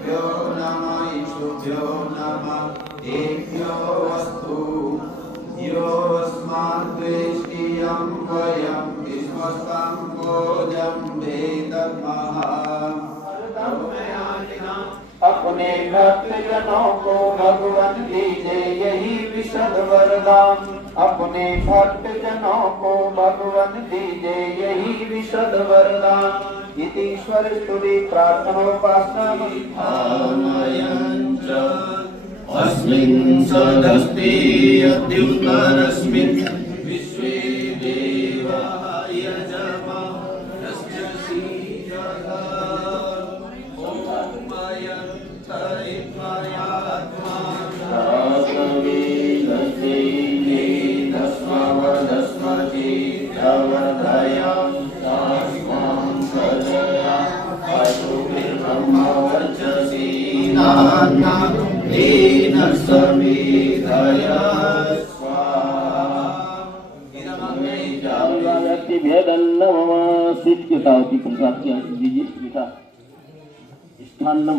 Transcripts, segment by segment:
ईशुभ्यो नमः तेभ्यो वस्तु योऽस्माद्वेष्टियं वयं विश्वस्तं भोजं भेदमः। अपने भक्त जनों को भगवान दीजे यही विशद वरदान। अपने भक्त जनों को भगवान दीजे यही विशद वरदान। इतीश्वर स्तुति प्रार्थनोपासना अस्मिन् सदस्ति अद्युतरस्मिन् विश्वे देवाः यजमानस्य सीदः। ॐ मयन्तरित्मयात्मा धस्मवदस्मचिदवधयं तस्मां सजया अशुभिर्ब्रह्मवर्चसी नाना तेन समेधया की पंचाक्षी दीजिए लिखा स्थानम।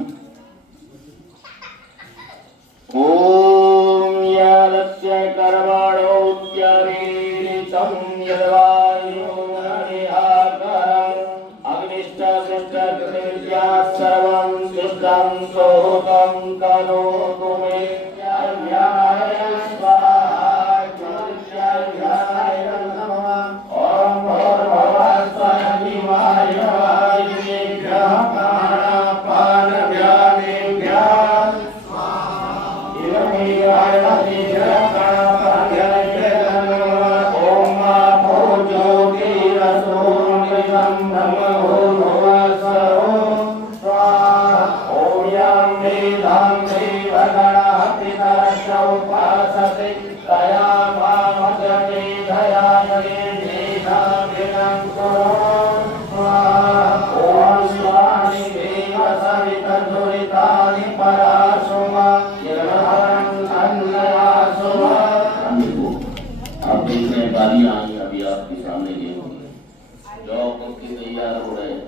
ओम यालस्य कर्मणोच्चारेणितं यद्वायुर्निहाकारं अग्निष्टसिष्टकृत्या सर्वं सिद्धं सोतं करोतु मे। ज्ञानाय स्वाहा ज्ञानाय नमः। ओम भूर्भुवः स्वः शिवाय वायुभ्यः प्राणापानव्यानेभ्यः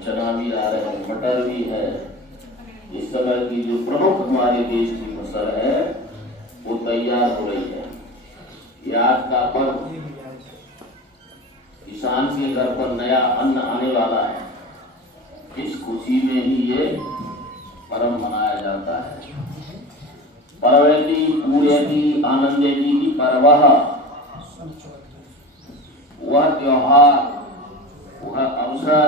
चना भी आ रहे हैं, मटर भी है। इस समय की जो प्रमुख हमारे देश की फसल है वो तैयार हो रही है। ये आज का पर्व किसान के घर पर नया अन्न आने वाला है। इस खुशी में ही ये पर्व मनाया जाता है। पर्वेति पूर्यति आनंदेति की पर्वः, वह त्योहार, वह अवसर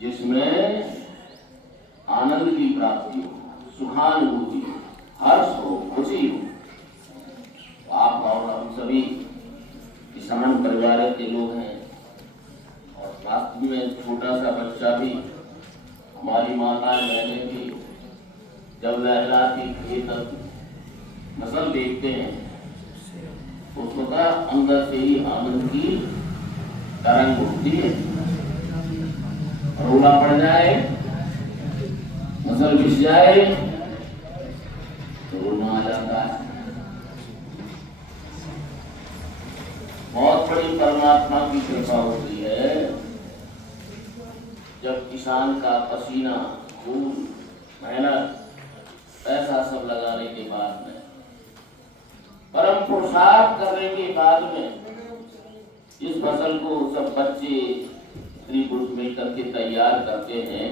जिसमें आनंद की प्राप्ति हो, सुखानुभूति हो, हर्ष हो, खुशी हो। आप और हम सभी किसान परिवार के लोग हैं और वास्तव में छोटा सा बच्चा भी, हमारी माता बहनें भी जब लहराती खेत फसल देखते हैं तो स्वतः अंदर से ही आनंद की तरंग उठती है। रोना पड़ जाए, फसल घिस जाए तो रोना आ जाता है। बहुत बड़ी परमात्मा की कृपा होती है जब किसान का पसीना, खून, मेहनत, पैसा सब लगाने के बाद में, परम पुरुषार्थ करने के बाद में इस फसल को सब बच्चे स्त्री पुरुष मिलकर के तैयार करते हैं,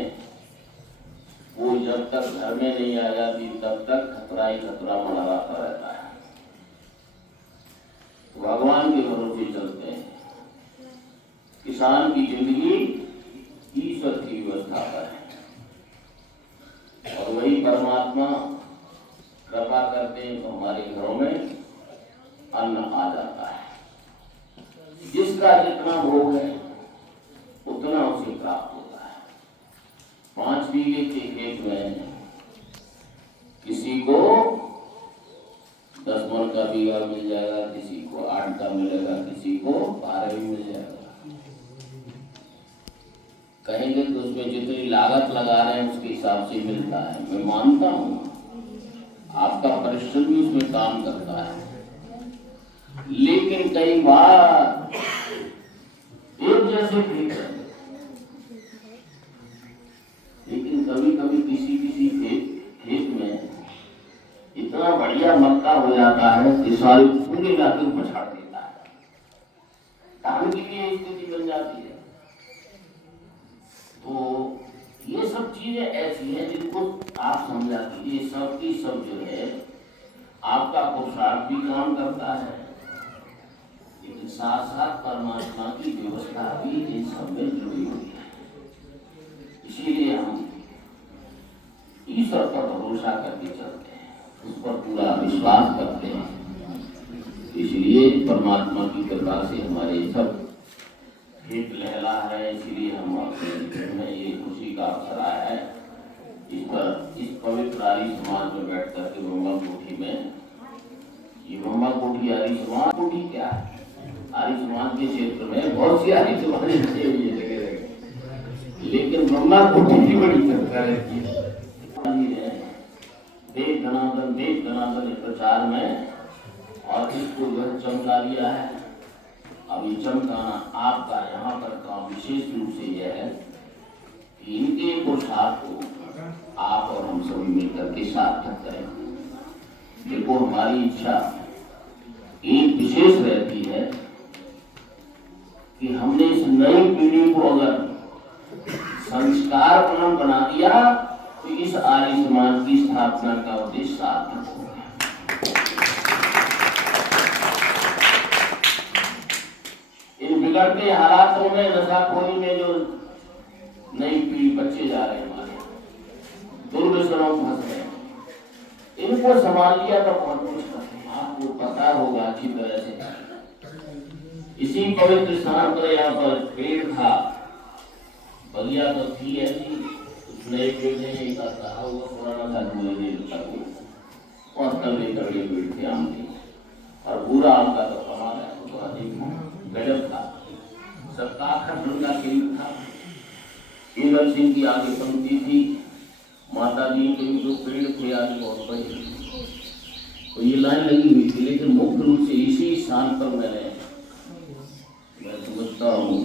वो जब तक घर में नहीं आ जाती तब तक खतरा ही खतरा मंडराता रहता है। भगवान के भरोसे चलते हैं। किसान की जिंदगी ईश्वर की व्यवस्था पर है और वही परमात्मा कृपा करते हैं तो हमारे घरों में अन्न आ जाता है। जिसका जितना भोग है उतना उसे प्राप्त होता है। 5 बीघे के खेत में किसी को 10 मन का बीघा मिल जाएगा, किसी को 8 का मिलेगा, किसी को 12 भी मिल जाएगा। कहेंगे तो उसमें जितनी लागत लगा रहे हैं उसके हिसाब से मिलता है। मैं मानता हूँ आपका परिश्रम भी उसमें काम करता है, लेकिन कई बार एक जैसे लेकिन कभी कभी कभी किसी किसी खेत में इतना बढ़िया मक्का हो जाता है कि सारे पूरे इलाके को पछाड़ देता है। धान की भी ये स्थिति बन जाती है। तो ये सब चीजें ऐसी हैं जिनको आप समझा कीजिए। सब की सब जो है आपका पुरुषार्थ भी काम करता है, लेकिन साथ साथ परमात्मा की व्यवस्था भी इन सब में जुड़ी हुई है। इसीलिए हम ईश्वर पर भरोसा करके चलते हैं, उस पर पूरा विश्वास करते हैं। इसलिए परमात्मा की कृपा से हमारे सब खेत लहला है। इसलिए हम अपने ये खुशी का अवसर आया है इस पवित्र आर्य समाज में बैठ करके ब्रह्मा कोठी में। ये ब्रह्मा कोठी आर्य समाज कोठी क्या है? आर्य समाज के क्षेत्र में बहुत सी आर्य समाज जगह, लेकिन ब्रह्मा कोठी की बड़ी चर्चा रहती है। देव धनाधन प्रचार में और इसको जो चमका दिया है। अब ये चमकाना आपका यहाँ पर काम विशेष रूप से यह है कि इनके पुरुषार्थ को आप और हम सभी मिलकर के सार्थक करें। देखो हमारी इच्छा एक विशेष रहती है कि हमने इस नई पीढ़ी को अगर संस्कारपूर्ण बना दिया तो इस आर्य समाज की स्थापना का उद्देश्य सार्थक होगा। इन बिगड़ते हालातों में, नशाखोरी में जो नई पीढ़ी बच्चे जा रहे हैं हमारे, दुर्व्यसनों में फंस रहे, इनको संभाल लिया तो बहुत मुश्किल है। आपको पता होगा अच्छी तरह से। इसी पवित्र स्थान पर यहाँ पर पेड़ था, बगिया तो थी ऐसी, नए पेड़ ने एक रहा हुआ पुराना था, और तगड़े तगड़े पेड़ थे आम के, और पूरा आम का तो कमाल है, तो अधिक गजब था। सबका खंड का खेल था। इंद्र सिंह की आगे पंक्ति थी, माता जी के जो पेड़ थे आगे बहुत बड़े, तो ये लाइन लगी हुई थी। लेकिन मुख्य रूप से इसी स्थान पर मैं समझता हूँ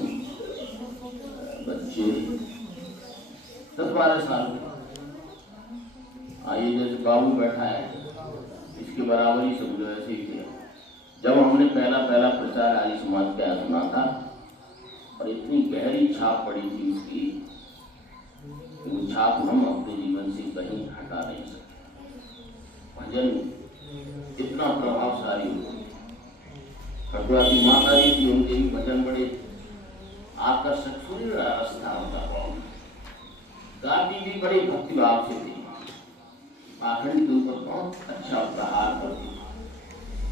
बच्चे 10-12 साल के, ये जैसे बाबू बैठा है इसके बराबर ही समझो ऐसे ही थे। जब हमने पहला प्रचार आर्य समाज का सुना था और इतनी गहरी छाप पड़ी थी उसकी, वो छाप हम अपने जीवन से कहीं हटा नहीं सकते। भजन इतना प्रभावशाली हो। खटुआ की माता जी थी, उनके भी भजन बड़े आकर्षक सुंदर अवस्था उनका भाव। गाती भी बड़े भक्तिभाव से थी। पाखंड के ऊपर बहुत अच्छा प्रहार करती।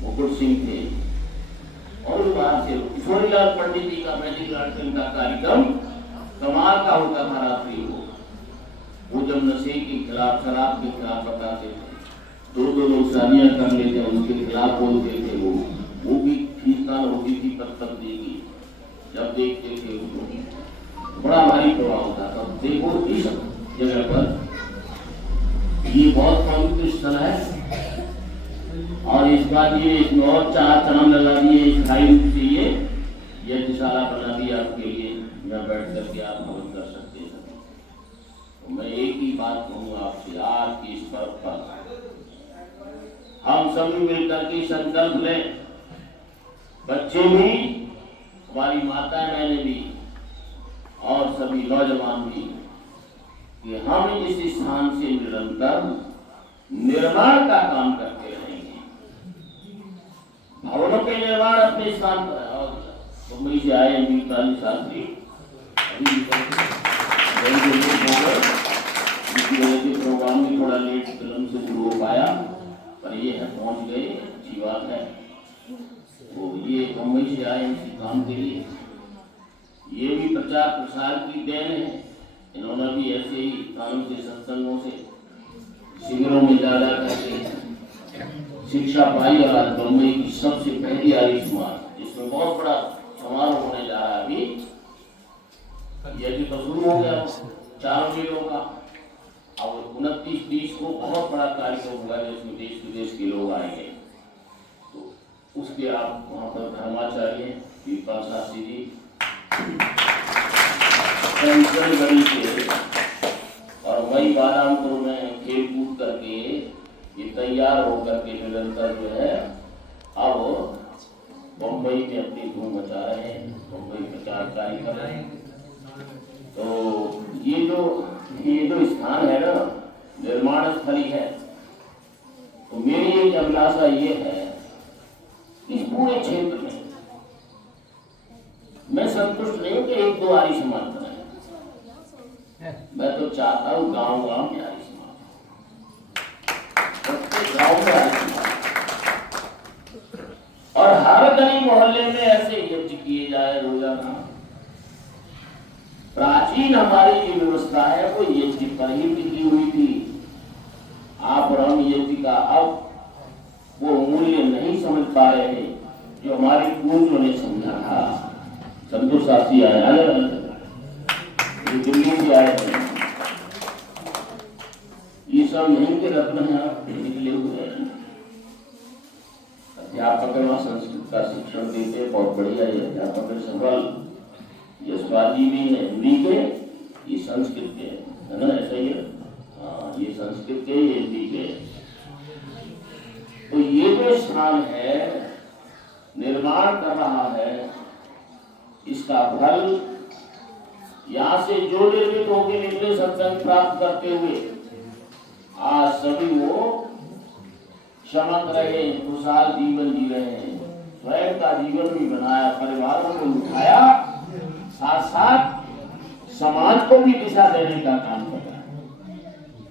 मुकुट सिंह थे और बाहर से किशोरीलाल पंडित जी का मैजिक आर्टन का कार्यक्रम कमाल का होता था। रात्रि वो जब नशे के खिलाफ, शराब के खिलाफ बताते थे, दो लोग शादियां कर लेते, उनके खिलाफ बोलते थे, वो भी खींचतान होती थी पत्थर देगी। जब देखते थे उसको बड़ा भारी प्रभाव होता था। देखो इस जगह पर ये बहुत पवित्र स्थल है और इस बार ये इसमें और 4 चरण लगा दिए। स्थायी रूप से ये यज्ञशाला बना दी आपके लिए, यहाँ बैठ करके आप हवन कर सकते हैं। तो मैं एक ही बात कहूँगा आपसे, आज की इस पर्व पर हम सभी मिलकर के संकल्प लें, बच्चे भी, हमारी माता बहनें भी और सभी नौजवान भी, कि हम इस स्थान से निरंतर निर्माण का काम करते रहेंगे। भवनों के निर्माण अपने स्थान पर है। और मुंबई से आए अमृतपाल शास्त्री, अभी प्रोग्राम भी थोड़ा लेट फिल्म से शुरू हो पाया, पर ये है पहुंच गए, अच्छी बात है। तो ये मुंबई से आए इसी काम के लिए, ये भी प्रचार प्रसार की देन है। इन्होंने भी ऐसे ही कानून से, सत्संगों से, शिविरों में जा करके शिक्षा पाई और आज मुंबई की सबसे पहली आर्य समाज, जिसमें बहुत बड़ा समारोह होने जा रहा है। अभी यज्ञ तो शुरू हो गया 4 मेलों का, और 29-30 को बहुत बड़ा कार्यक्रम होगा जिसमें देश विदेश के लोग आएंगे। तो उसके आप वहाँ पर धर्माचार्य वीरपाल शास्त्री जी और वही बादामपुर में खेल कूद करके ये तैयार होकर के निरंतर जो है अब बम्बई में अपनी धूम मचा रहे हैं, बम्बई प्रचार कार्य कर रहे हैं। तो ये जो स्थान है ना, निर्माण स्थली है, तो मेरी एक अभिलाषा ये है इस पूरे क्षेत्र में मैं संतुष्ट नहीं हूं कि एक दो आर्य समाज बनाए। मैं तो चाहता हूं गांव गांव में आर्य समाज, प्रत्येक गांव में आर्य समाज, और हर गली मोहल्ले में ऐसे यज्ञ किए जाए रोजाना। प्राचीन हमारी जो व्यवस्था है वो यज्ञ पर ही टिकी हुई थी। आप और हम यज्ञ का अब वो मूल्य नहीं समझ पा रहे हैं जो हमारे पूर्वजों ने समझा था। संतोष शास्त्री आए, दिल्ली से आए थे, ये सब यहीं के रत्न हैं, आप निकले हुए हैं। अध्यापक वहाँ संस्कृत का शिक्षण देते, बहुत बढ़िया ये अध्यापक है। सफल यशपाल जी भी है हिंदी के, ये संस्कृत के है ना, ऐसा ही है। हाँ, ये संस्कृत के, ये हिंदी के। तो ये जो स्थान है निर्माण कर रहा है, इसका फल यहाँ से जो निर्मित होकर निकले सत्संग प्राप्त करते हुए आज सभी वो चमक रहे, खुशहाल जीवन जी रहे हैं। स्वयं का जीवन भी बनाया, परिवारों को उठाया, साथ साथ समाज को भी दिशा देने का काम कर रहा है।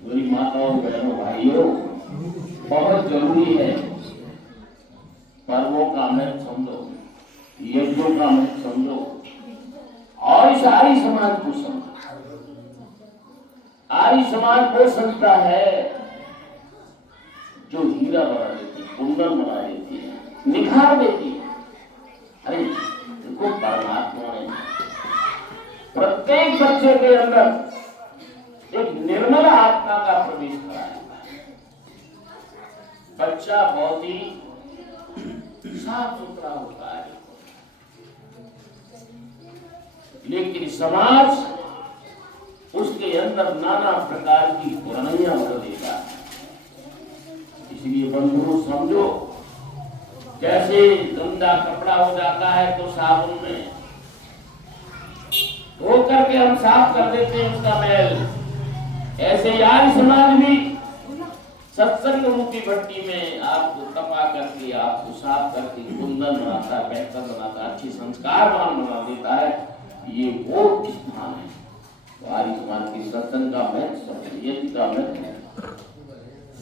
मेरी माताओं बहनों भाइयों, बहुत जरूरी है पर्वों का महत्व समझो, यज्ञों का महत्व समझो और इस आर्य समाज को समझो। आर्य समाज वो संस्था है जो हीरा बना देती है, कुंदन बना देती है, निखार देती है। अरे देखो, परमात्मा ने प्रत्येक बच्चे के अंदर एक निर्मल आत्मा का प्रवेश कराया। बच्चा बहुत ही साफ सुथरा होता है, लेकिन समाज उसके अंदर नाना प्रकार की बुराइयां भर देता है। इसलिए बंधुओं समझो, जैसे गंदा कपड़ा हो जाता है तो साबुन में धो करके हम साफ कर देते हैं उसका मैल, ऐसे आर्य समाज भी सत्संग रूपी भट्टी में आपको तपा करके, आपको साफ करके कुंदन बनाता है, बेहतर बनाता है, अच्छे संस्कारवान बना देता है। ये वो स्थान है तो आर्य समाज की सत्संग का महत्व, यज्ञ का महत्व।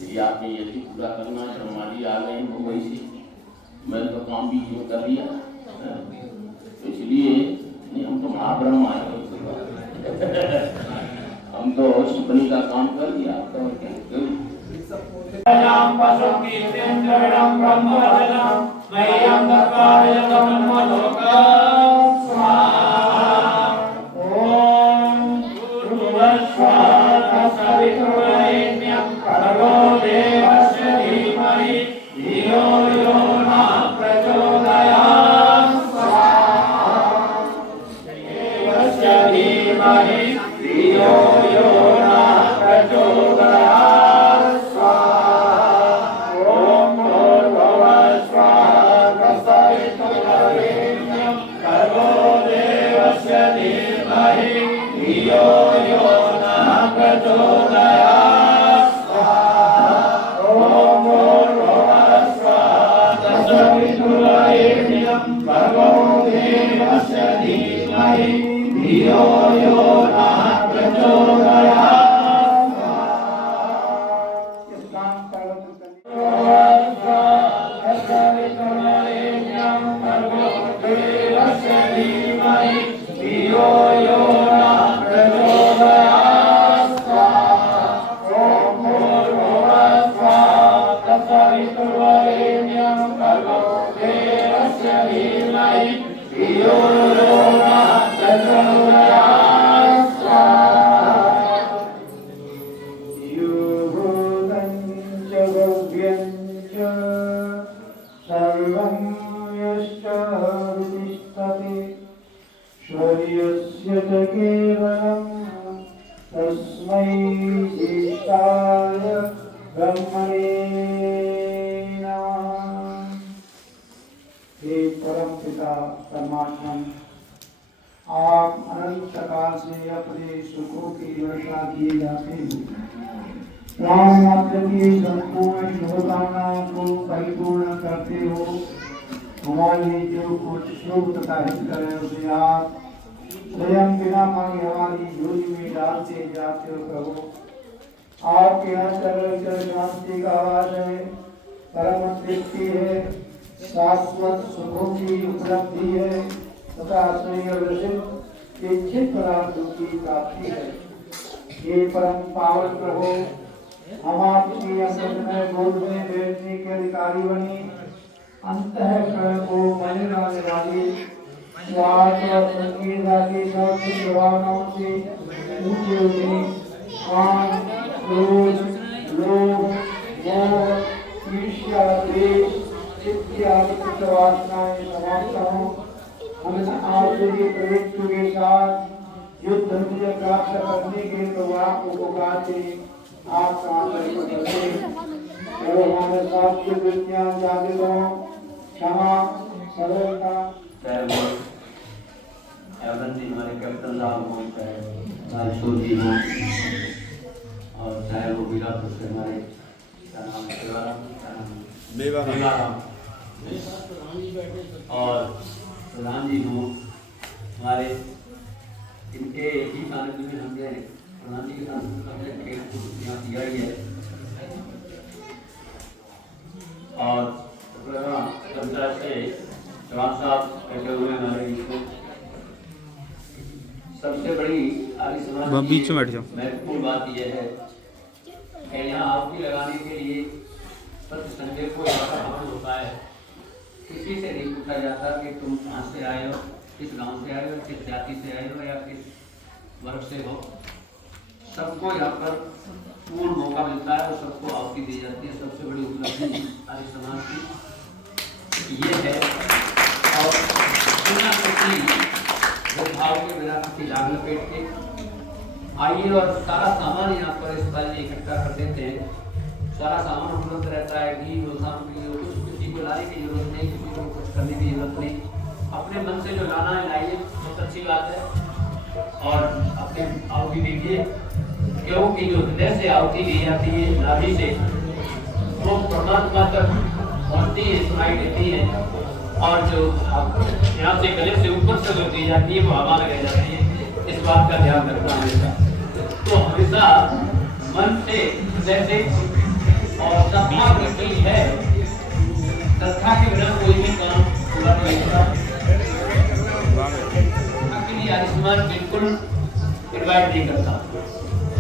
यदि आपने यज्ञ पूरा करना है, ब्रह्मा जी आ गए मुंबई से, मैंने तो काम भी क्यों कर लिया, तो इसलिए नहीं, हम तो महाब्रह्म आए हम तो सुपनी का काम कर दिया। Namo ब्रह्मणे नमः। हे परम पिता परमात्मा, आप अनंत काल से अपने सुखों की वर्षा किए जाते हैं। राम मात्र की संपूर्ण शुभकामनाओं को परिपूर्ण करते हो। हमारे जो कुछ शुभ तथा हित करे उसे आप स्वयं बिना मांगे हमारी झोली में डालते जाते हो। प्रभु, आपके यहाँ सर्वत्र शांति का आवाज है, परम तृप्ति है, शाश्वत सुखों की उपलब्धि है तथा इच्छित पदार्थों की प्राप्ति है। ये परम पावन प्रभु, हम आपकी अमृतमय गोद में बैठने के अधिकारी बने, अंतःकरण को मनवाने वाली स्वार्थ और संकीर्णता की सब भावनाओं से ऊंचे उठे काम, क्रोध, लोभ, मोह, ईर्ष्या, द्वेष इत्यादि चित्त वासनाएं समाप्त हों। हम आपकी प्रवृत्ति के साथ युद्ध विजय प्राप्त करने के प्रभाव को पुकारते आप हमारे शास्त्र विज्ञान जागृत हो, क्षमा सरलता हमारे कैप्टन साहब हो, चाहे जी हो, और चाहे वो वीरापुर से हमारे क्या नाम है और प्रधान जी हो हमारे, इनके ही सानिध्य में हमने प्रधान जी के साथ हमने खेल कूद यहाँ किया ही है। और कविता से जवान साहब बैठे हुए हमारे बीच में। सबसे बड़ी आगे समाज बीच में बैठ जाओ। महत्वपूर्ण बात यह है कि यहाँ आहुति लगाने के लिए सत्य संजय को आमंत्रण होता है। किसी से नहीं पूछा जाता कि तुम कहाँ से आए हो, किस गांव से आए हो, किस जाति से आए हो या किस वर्ग से हो। सबको यहाँ पर पूर्ण मौका मिलता है और सबको आहुति दी जाती है। सबसे बड़ी उपलब्धि आर्य समाज की ये है। और बिना किसी भाव के, बिना किसी लाग लपेट के आइए और सारा सामान यहाँ पर इस बार इकट्ठा कर देते हैं। सारा सामान उपलब्ध रहता है, घी वो सामग्री, कुछ किसी को लाने की जरूरत नहीं, किसी को कुछ करने की जरूरत नहीं। अपने मन से जो लाना है लाइए, बहुत अच्छी बात है। और अपने आहुति दीजिए, क्योंकि जो हृदय से आहुति दी जाती है नाभि से, वो परमात्मा तक पहुंचती है, सुनाई देती है। और जो यहाँ से गले से ऊपर से जो दी जाती है वो हवा में रह जाती है। इस बात का ध्यान रखना हमेशा। तो हमेशा मन से, हृदय से, और श्रद्धा की चीज है, श्रद्धा के बिना कोई भी काम पूरा नहीं होता। इसलिए आयुष्मान बिल्कुल इनवाइट नहीं करता,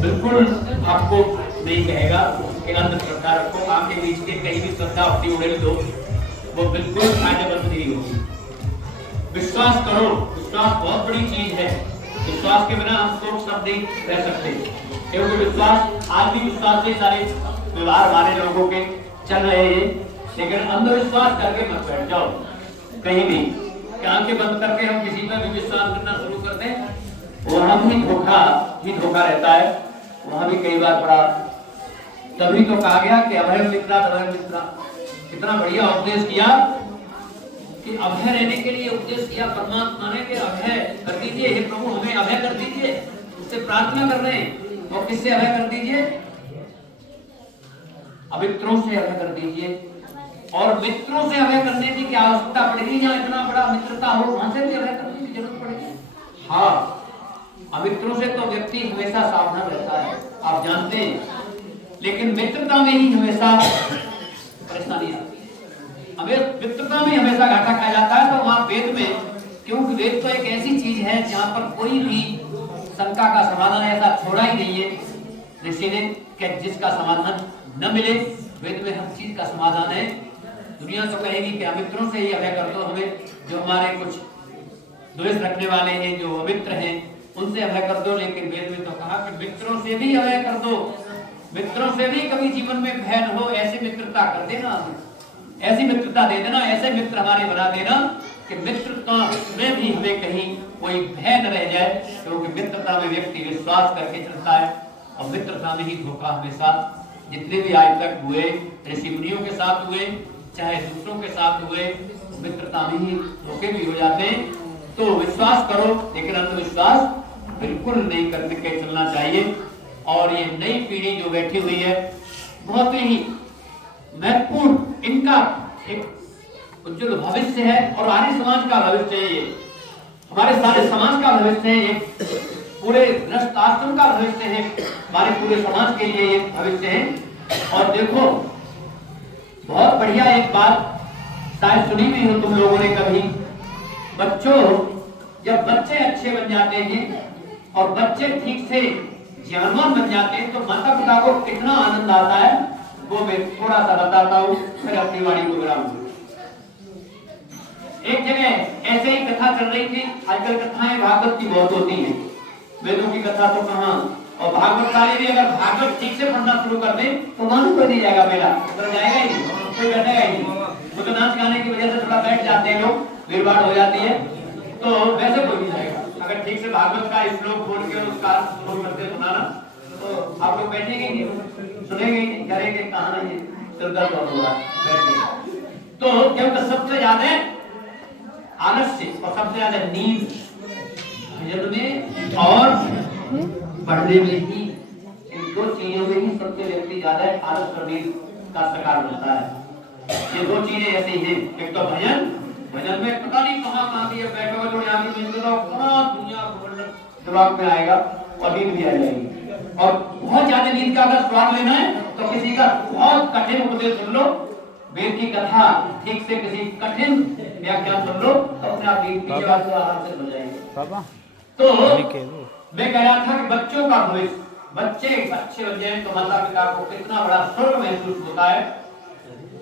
बिल्कुल आपको नहीं कहेगा कि अंधश्रद्धा रखो, आंखें बीच के कहीं भी श्रद्धा अपनी उड़ेल दो, वो बिल्कुल फायदेमंद नहीं होगी। विश्वास करो, विश्वास बहुत बड़ी चीज है। विश्वास के बिना हम लोग सब नहीं रह सकते, क्योंकि विश्वास आज भी विश्वास से सारे व्यवहार हमारे लोगों के चल रहे हैं। लेकिन अंधविश्वास करके मत बैठ जाओ कहीं भी, आंखें बंद करके हम किसी पर भी विश्वास करना शुरू कर दें, वहां भी धोखा रहता है। वहां भी कई बार बड़ा, तभी तो कहा गया कि अभय मित्रा तभय मित्रा। कितना बढ़िया उपदेश किया कि अभय रहने के लिए उपदेश किया परमात्मा ने कि अभय कर दीजिए, हे प्रभु हमें अभय कर दीजिए। उससे प्रार्थना कर रहे हैं, और किससे अभय कर दीजिए? अमित्रों से अभय कर दीजिए। और मित्रों से अभय करने की क्या आवश्यकता पड़ेगी? जहाँ इतना बड़ा मित्रता हो वहां से भी अभय करने की जरूरत पड़ेगी। हाँ, अमित्रों से तो व्यक्ति हमेशा सावधान रहता है, आप जानते हैं। लेकिन मित्रता में ही हमेशा परेशानी आती है। हमें मित्रता में हमेशा घाटा खाया जाता है। तो वहां वेद में, क्योंकि वेद तो एक ऐसी चीज है जहाँ पर कोई भी शंका का समाधान ऐसा छोड़ा ही नहीं है ऋषि ने कि जिसका समाधान न मिले। वेद में हर चीज का समाधान है। दुनिया तो कहेगी कि अमित्रों से ही अभय कर दो, हमें जो हमारे कुछ द्वेष रखने वाले हैं, जो अमित्र हैं, उनसे अभय कर दो। लेकिन वेद में तो कहा कि मित्रों से भी अभय कर दो। मित्रों से भी कभी जीवन में भय न हो, ऐसी मित्रता कर देना, ऐसी मित्रता दे देना, ऐसे मित्र हमारे बना देना कि मित्रता में भी हमें कहीं कोई भय न रह जाए। क्योंकि मित्रता में व्यक्ति विश्वास करके चलता है, और मित्रता में ही धोखा हमेशा जितने भी आज तक हुए ऋषि मुनियों के साथ हुए, चाहे दूसरों के साथ हुए, मित्रता में ही धोखे भी हो जाते हैं। तो विश्वास करो, लेकिन अंधविश्वास बिल्कुल नहीं करने के चलना चाहिए। और ये नई पीढ़ी जो बैठी हुई है, बहुत ही महत्वपूर्ण, इनका एक उज्जवल भविष्य है और आर्य समाज का भविष्य है। ये हमारे सारे समाज का भविष्य है, ये पूरे गृहस्थ आश्रम का भविष्य है, हमारे पूरे समाज के लिए ये भविष्य है। और देखो, बहुत बढ़िया एक बात शायद सुनी भी हो तुम लोगों ने कभी, बच्चों, जब बच्चे अच्छे बन जाते हैं और बच्चे ठीक से ज्ञानवान बन जाते हैं तो माता पिता को कितना आनंद आता है, वो मैं थोड़ा सा बताता हूँ, फिर अपनी वाणी को विराम। एक जगह ऐसे ही कथा चल रही थी। आजकल कथाएं भागवत की बहुत होती हैं, वेदों की कथा तो कहाँ, और भागवत वाले भी अगर भागवत ठीक से पढ़ना शुरू कर दे तो मालूम कर नहीं जाएगा, मेला उतर जाएगा ही नहीं, कोई बैठेगा ही नहीं। वो तो नाच गाने की वजह से थोड़ा बैठ जाते हैं लोग, भीड़ भाड़ हो जाती है, तो वैसे कोई नहीं जाएगा। अगर ठीक से भागवत का श्लोक बोल के उसका शुरू करते सुनाना तो आप लोग बैठेंगे ही नहीं, सुनेंगे ही नहीं, करेंगे कहाँ नहीं, सिर दर्द हो रहा है, बैठेंगे। तो क्योंकि सबसे ज्यादा आलस्य और सबसे ज्यादा नींद भजन में और पढ़ने में ही, इन दो चीजों में ही सबसे व्यक्ति ज्यादा आलस और नींद का शिकार होता है। ये दो चीजें ऐसी हैं, एक तो भजन, भजन में पता नहीं कहाँ दिए बैठे हुए लोग, यहाँ की दुनिया दिमाग में आएगा और नींद भी आ जाएगी। और बहुत ज्यादा नींद का अगर स्वाद लेना है तो किसी का बहुत कठिन उपदेश सुन लो, वेद की कथा ठीक से, किसी कठिन व्याख्यान सुन लो तो अपने आप नींद पीछे वाले आराम से हो जाएंगे। तो मैं कह रहा था कि बच्चों का भविष्य, बच्चे अच्छे बन जाए तो माता पिता को कितना बड़ा स्वर्ग महसूस होता है।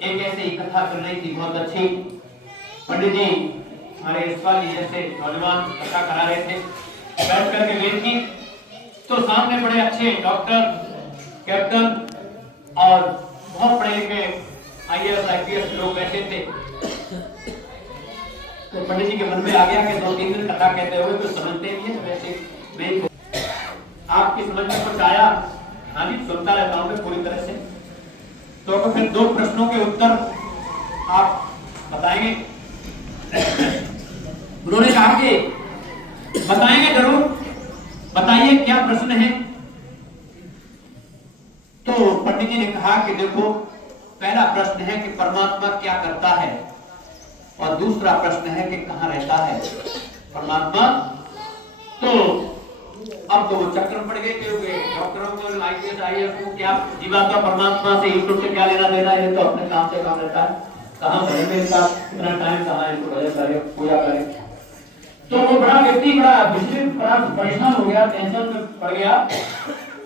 एक ऐसे ही कथा चल रही थी बहुत अच्छी, पंडित जी हमारे यशपाल जी जैसे नौजवान कथा करा रहे थे बैठ करके वेद की, तो सामने बड़े अच्छे डॉक्टर, कैप्टन और बहुत पढ़े लिखे IAS IPS लोग बैठे थे। तो पंडित जी के मन में आ गया कि 2-3 दिन कथा कहते हुए तो समझते नहीं है, वैसे नहीं आपकी समझ में कुछ आया? हाँ जी, सुनता रहता हूँ मैं पूरी तरह से। तो फिर 2 प्रश्नों के उत्तर आप बताएंगे? उन्होंने कहा कि बताएंगे जरूर, बताइए क्या प्रश्न है। तो पंडित जी ने कहा कि देखो, पहला प्रश्न है कि परमात्मा क्या करता है, और दूसरा प्रश्न है कि कहाँ रहता है परमात्मा। तो अब तो वो चक्कर पड़ गए कि डॉक्टरों को, IPS IAS को क्या जीवात्मा परमात्मा से ईश्वर से क्या लेना देना है, तो अपने काम से काम रहता है, कहाँ भजन में इतना टाइम कहाँ इनको भजन करे, पूजा करे। तो वो बड़ा व्यक्ति बड़ा विचलित, बड़ा परेशान हो गया, टेंशन में पड़ गया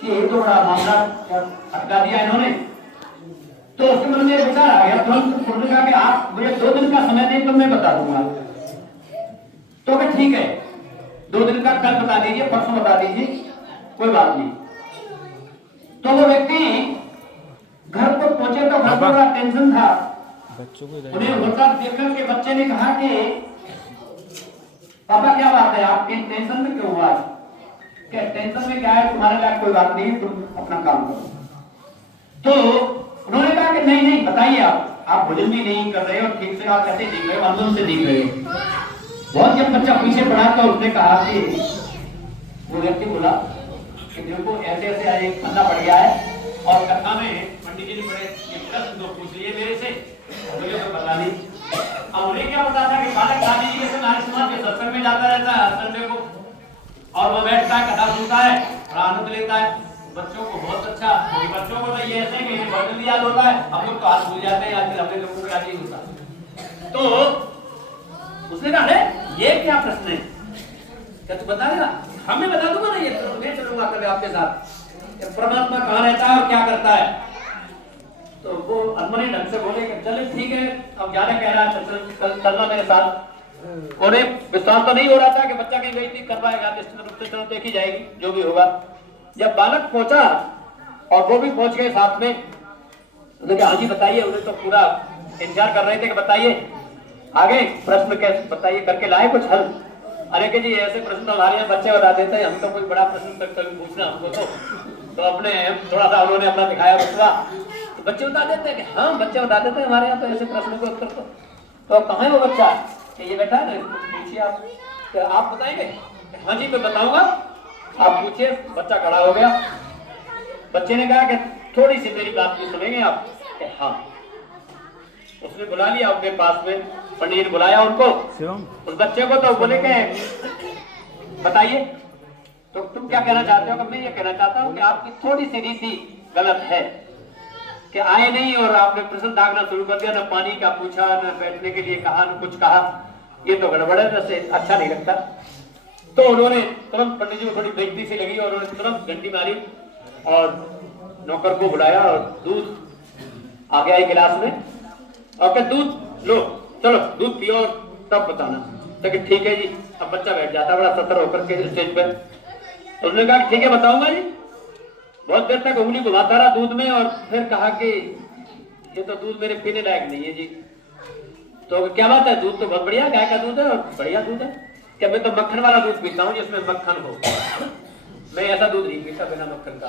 कि ये तो बड़ा मामला अटका दिया इन्होंने। तो उसके मन में विचार आ गया, तुरंत उन्होंने कहा कि आप मुझे 2 दिन का समय दें तो मैं बता दूंगा। तो क्या ठीक है, 2 दिन का कल बता दीजिए, परसों बता दीजिए, कोई बात नहीं। तो वो व्यक्ति घर पर पहुंचे तो घर पर बड़ा टेंशन था, उन्हें होता देखकर के बच्चे ने कहा कि पापा क्या बात है, आप टेंशन में क्यों हुआ? क्या टेंशन में क्या है, तुम्हारे लिए कोई बात नहीं, तुम अपना काम करो। तो उन्होंने कहा कि नहीं बताइए, आप भोजन भी नहीं कर रहे हो, ठीक से आप कैसे दिख रहे हो, आंदोलन से दिख रहे हो। बहुत जब बच्चा पीछे पड़ा तो उसने कहा कि वो व्यक्ति बोला कि देखो ऐसे ऐसे आज एक फंदा पड़ गया है, और कथा में पंडित जी ने बड़े प्रश्न तो पूछ लिए मेरे से, मुझे तो पता नहीं। अब उन्हें क्या पता था कि बालक गांधी जी के संग आर्य समाज के सत्संग में जाता रहता है हर संडे को, और वो बैठता है, कथा सुनता है, बड़ा आनंद लेता है। बच्चों को बहुत अच्छा, बच्चों को तो ये ऐसे कि भजन याद होता है, हम लोग तो हाथ भूल जाते हैं, आजकल अपने लोगों को याद नहीं होता। तो उसने कहा ये क्या प्रश्न है, क्या तू बताएगा? हमें बता दूंगा ना, ये तो मैं चलूंगा कभी आपके साथ, परमात्मा कहाँ रहता है और क्या करता है। तो वो अनमने ढंग से बोले कि चले ठीक है, अब जाने कह रहा है, चलना मेरे साथ। उन्हें विश्वास तो नहीं हो रहा था कि बच्चा कहीं बेइज्जती कर पाएगा, निश्चित रूप से चलो देखी जाएगी जो भी होगा। जब बालक पहुंचा और वो भी पहुंच गए साथ में, उन्होंने कहा हाँ जी बताइए, उन्हें तो पूरा इंतजार कर रहे थे कि बताइए आगे प्रश्न कैसे बताइए, करके लाए कुछ हल। अरे कि जी ऐसे प्रश्न हमारे यहाँ बच्चे बता देते हैं, हम तो कोई बड़ा प्रश्न तक कभी पूछना हमको तो तो अपने थोड़ा सा उन्होंने अपना दिखाया बच्चा, तो बच्चे बता देते हैं कि हाँ, बच्चे बता देते हैं हमारे यहाँ तो ऐसे प्रश्नों के उत्तर तो कहाँ है वो बच्चा कि ये बैठा है ना, पूछिए आप, तो आप बताएंगे? हाँ जी मैं बताऊंगा, आप पूछिए। बच्चा खड़ा हो गया, बच्चे ने कहा कि थोड़ी सी मेरी बात भी सुनेंगे आप? कि हाँ। उसने बुला लिया अपने पास में, पंडित ने बुलाया उनको, उस बच्चे को, तो बोले के बताइए तो तुम क्या कहना चाहते हो? कि मैं ये कहना चाहता हूँ कि आपकी थोड़ी सी रीति गलत है कि आए नहीं और आपने प्रश्न दागना शुरू कर दिया, न पानी का पूछा, न बैठने के लिए कहा, न कुछ कहा, ये तो गड़बड़ है, वैसे अच्छा नहीं लगता। तो उन्होंने तुरंत, पंडित जी को थोड़ी बेइज्जती सी लगी और उन्होंने तुरंत घंटी मारी और नौकर को बुलाया और दूध आ गया एक गिलास में, और क्या दूध लो, चलो दूध पियो और तब बताना। तो ठीक है जी। अब बच्चा बैठ जाता बड़ा सतर होकर के स्टेज पे। उसने कहा ठीक है बताऊंगा जी। बहुत देर तक उंगली घुमाता रहा दूध में और फिर कहा कि ये तो दूध मेरे पीने लायक नहीं है जी। तो क्या बात है? दूध तो बहुत बढ़िया, गाय का दूध है और बढ़िया दूध है। क्या मैं तो मक्खन वाला दूध पीता हूँ जिसमें मक्खन हो, मैं ऐसा दूध नहीं पीता बिना मक्खन का।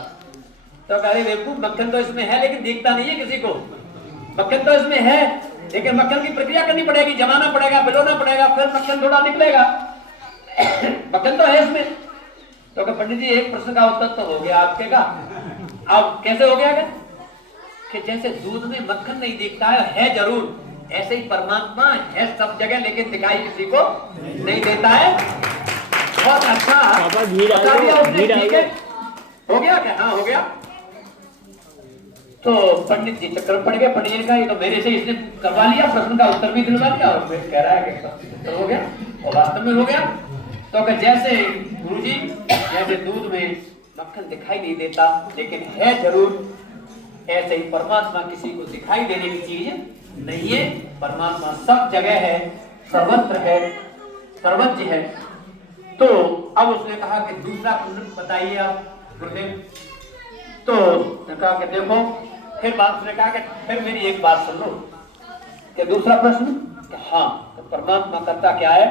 तो कह रहे बेवकूफ, मक्खन तो इसमें है लेकिन दिखता नहीं है किसी को। मक्खन तो इसमें है लेकिन मक्खन की प्रक्रिया करनी पड़ेगी, जमाना पड़ेगा, पिलोना पड़ेगा, फिर मक्खन थोड़ा निकलेगा। मक्खन तो है इसमें। तो पंडित जी एक प्रश्न का उत्तर तो हो गया आपके का। अब कैसे हो गया कि जैसे दूध में मक्खन नहीं दिखता है जरूर, ऐसे ही परमात्मा है सब जगह लेकिन दिखाई किसी को नहीं देता है। बहुत अच्छा बता दिया उसने, ठीक है हो गया क्या? हाँ हो गया। तो पंडित जी चक्कर पड़ गया। पंडित जी ने कहा ये तो मेरे से इसने करवा लिया, प्रश्न का उत्तर भी दिलवा दिया और फिर कह रहा है कि उत्तर हो गया और वास्तव में हो गया। तो जैसे गुरुजी जैसे दूध में मक्खन दिखाई नहीं देता लेकिन है जरूर, ऐसे ही परमात्मा किसी को दिखाई देने की चीज नहीं है। परमात्मा सब जगह है, सर्वत्र है, सर्वज्ञ है। तो अब उसने कहा कि दूसरा प्रश्न बताइए आप गुरुदेव। तो उसने कहा कि देखो, फिर बात उसने कहा कि फिर मेरी एक बात सुन लो कि दूसरा प्रश्न हाँ तो परमात्मा करता क्या है?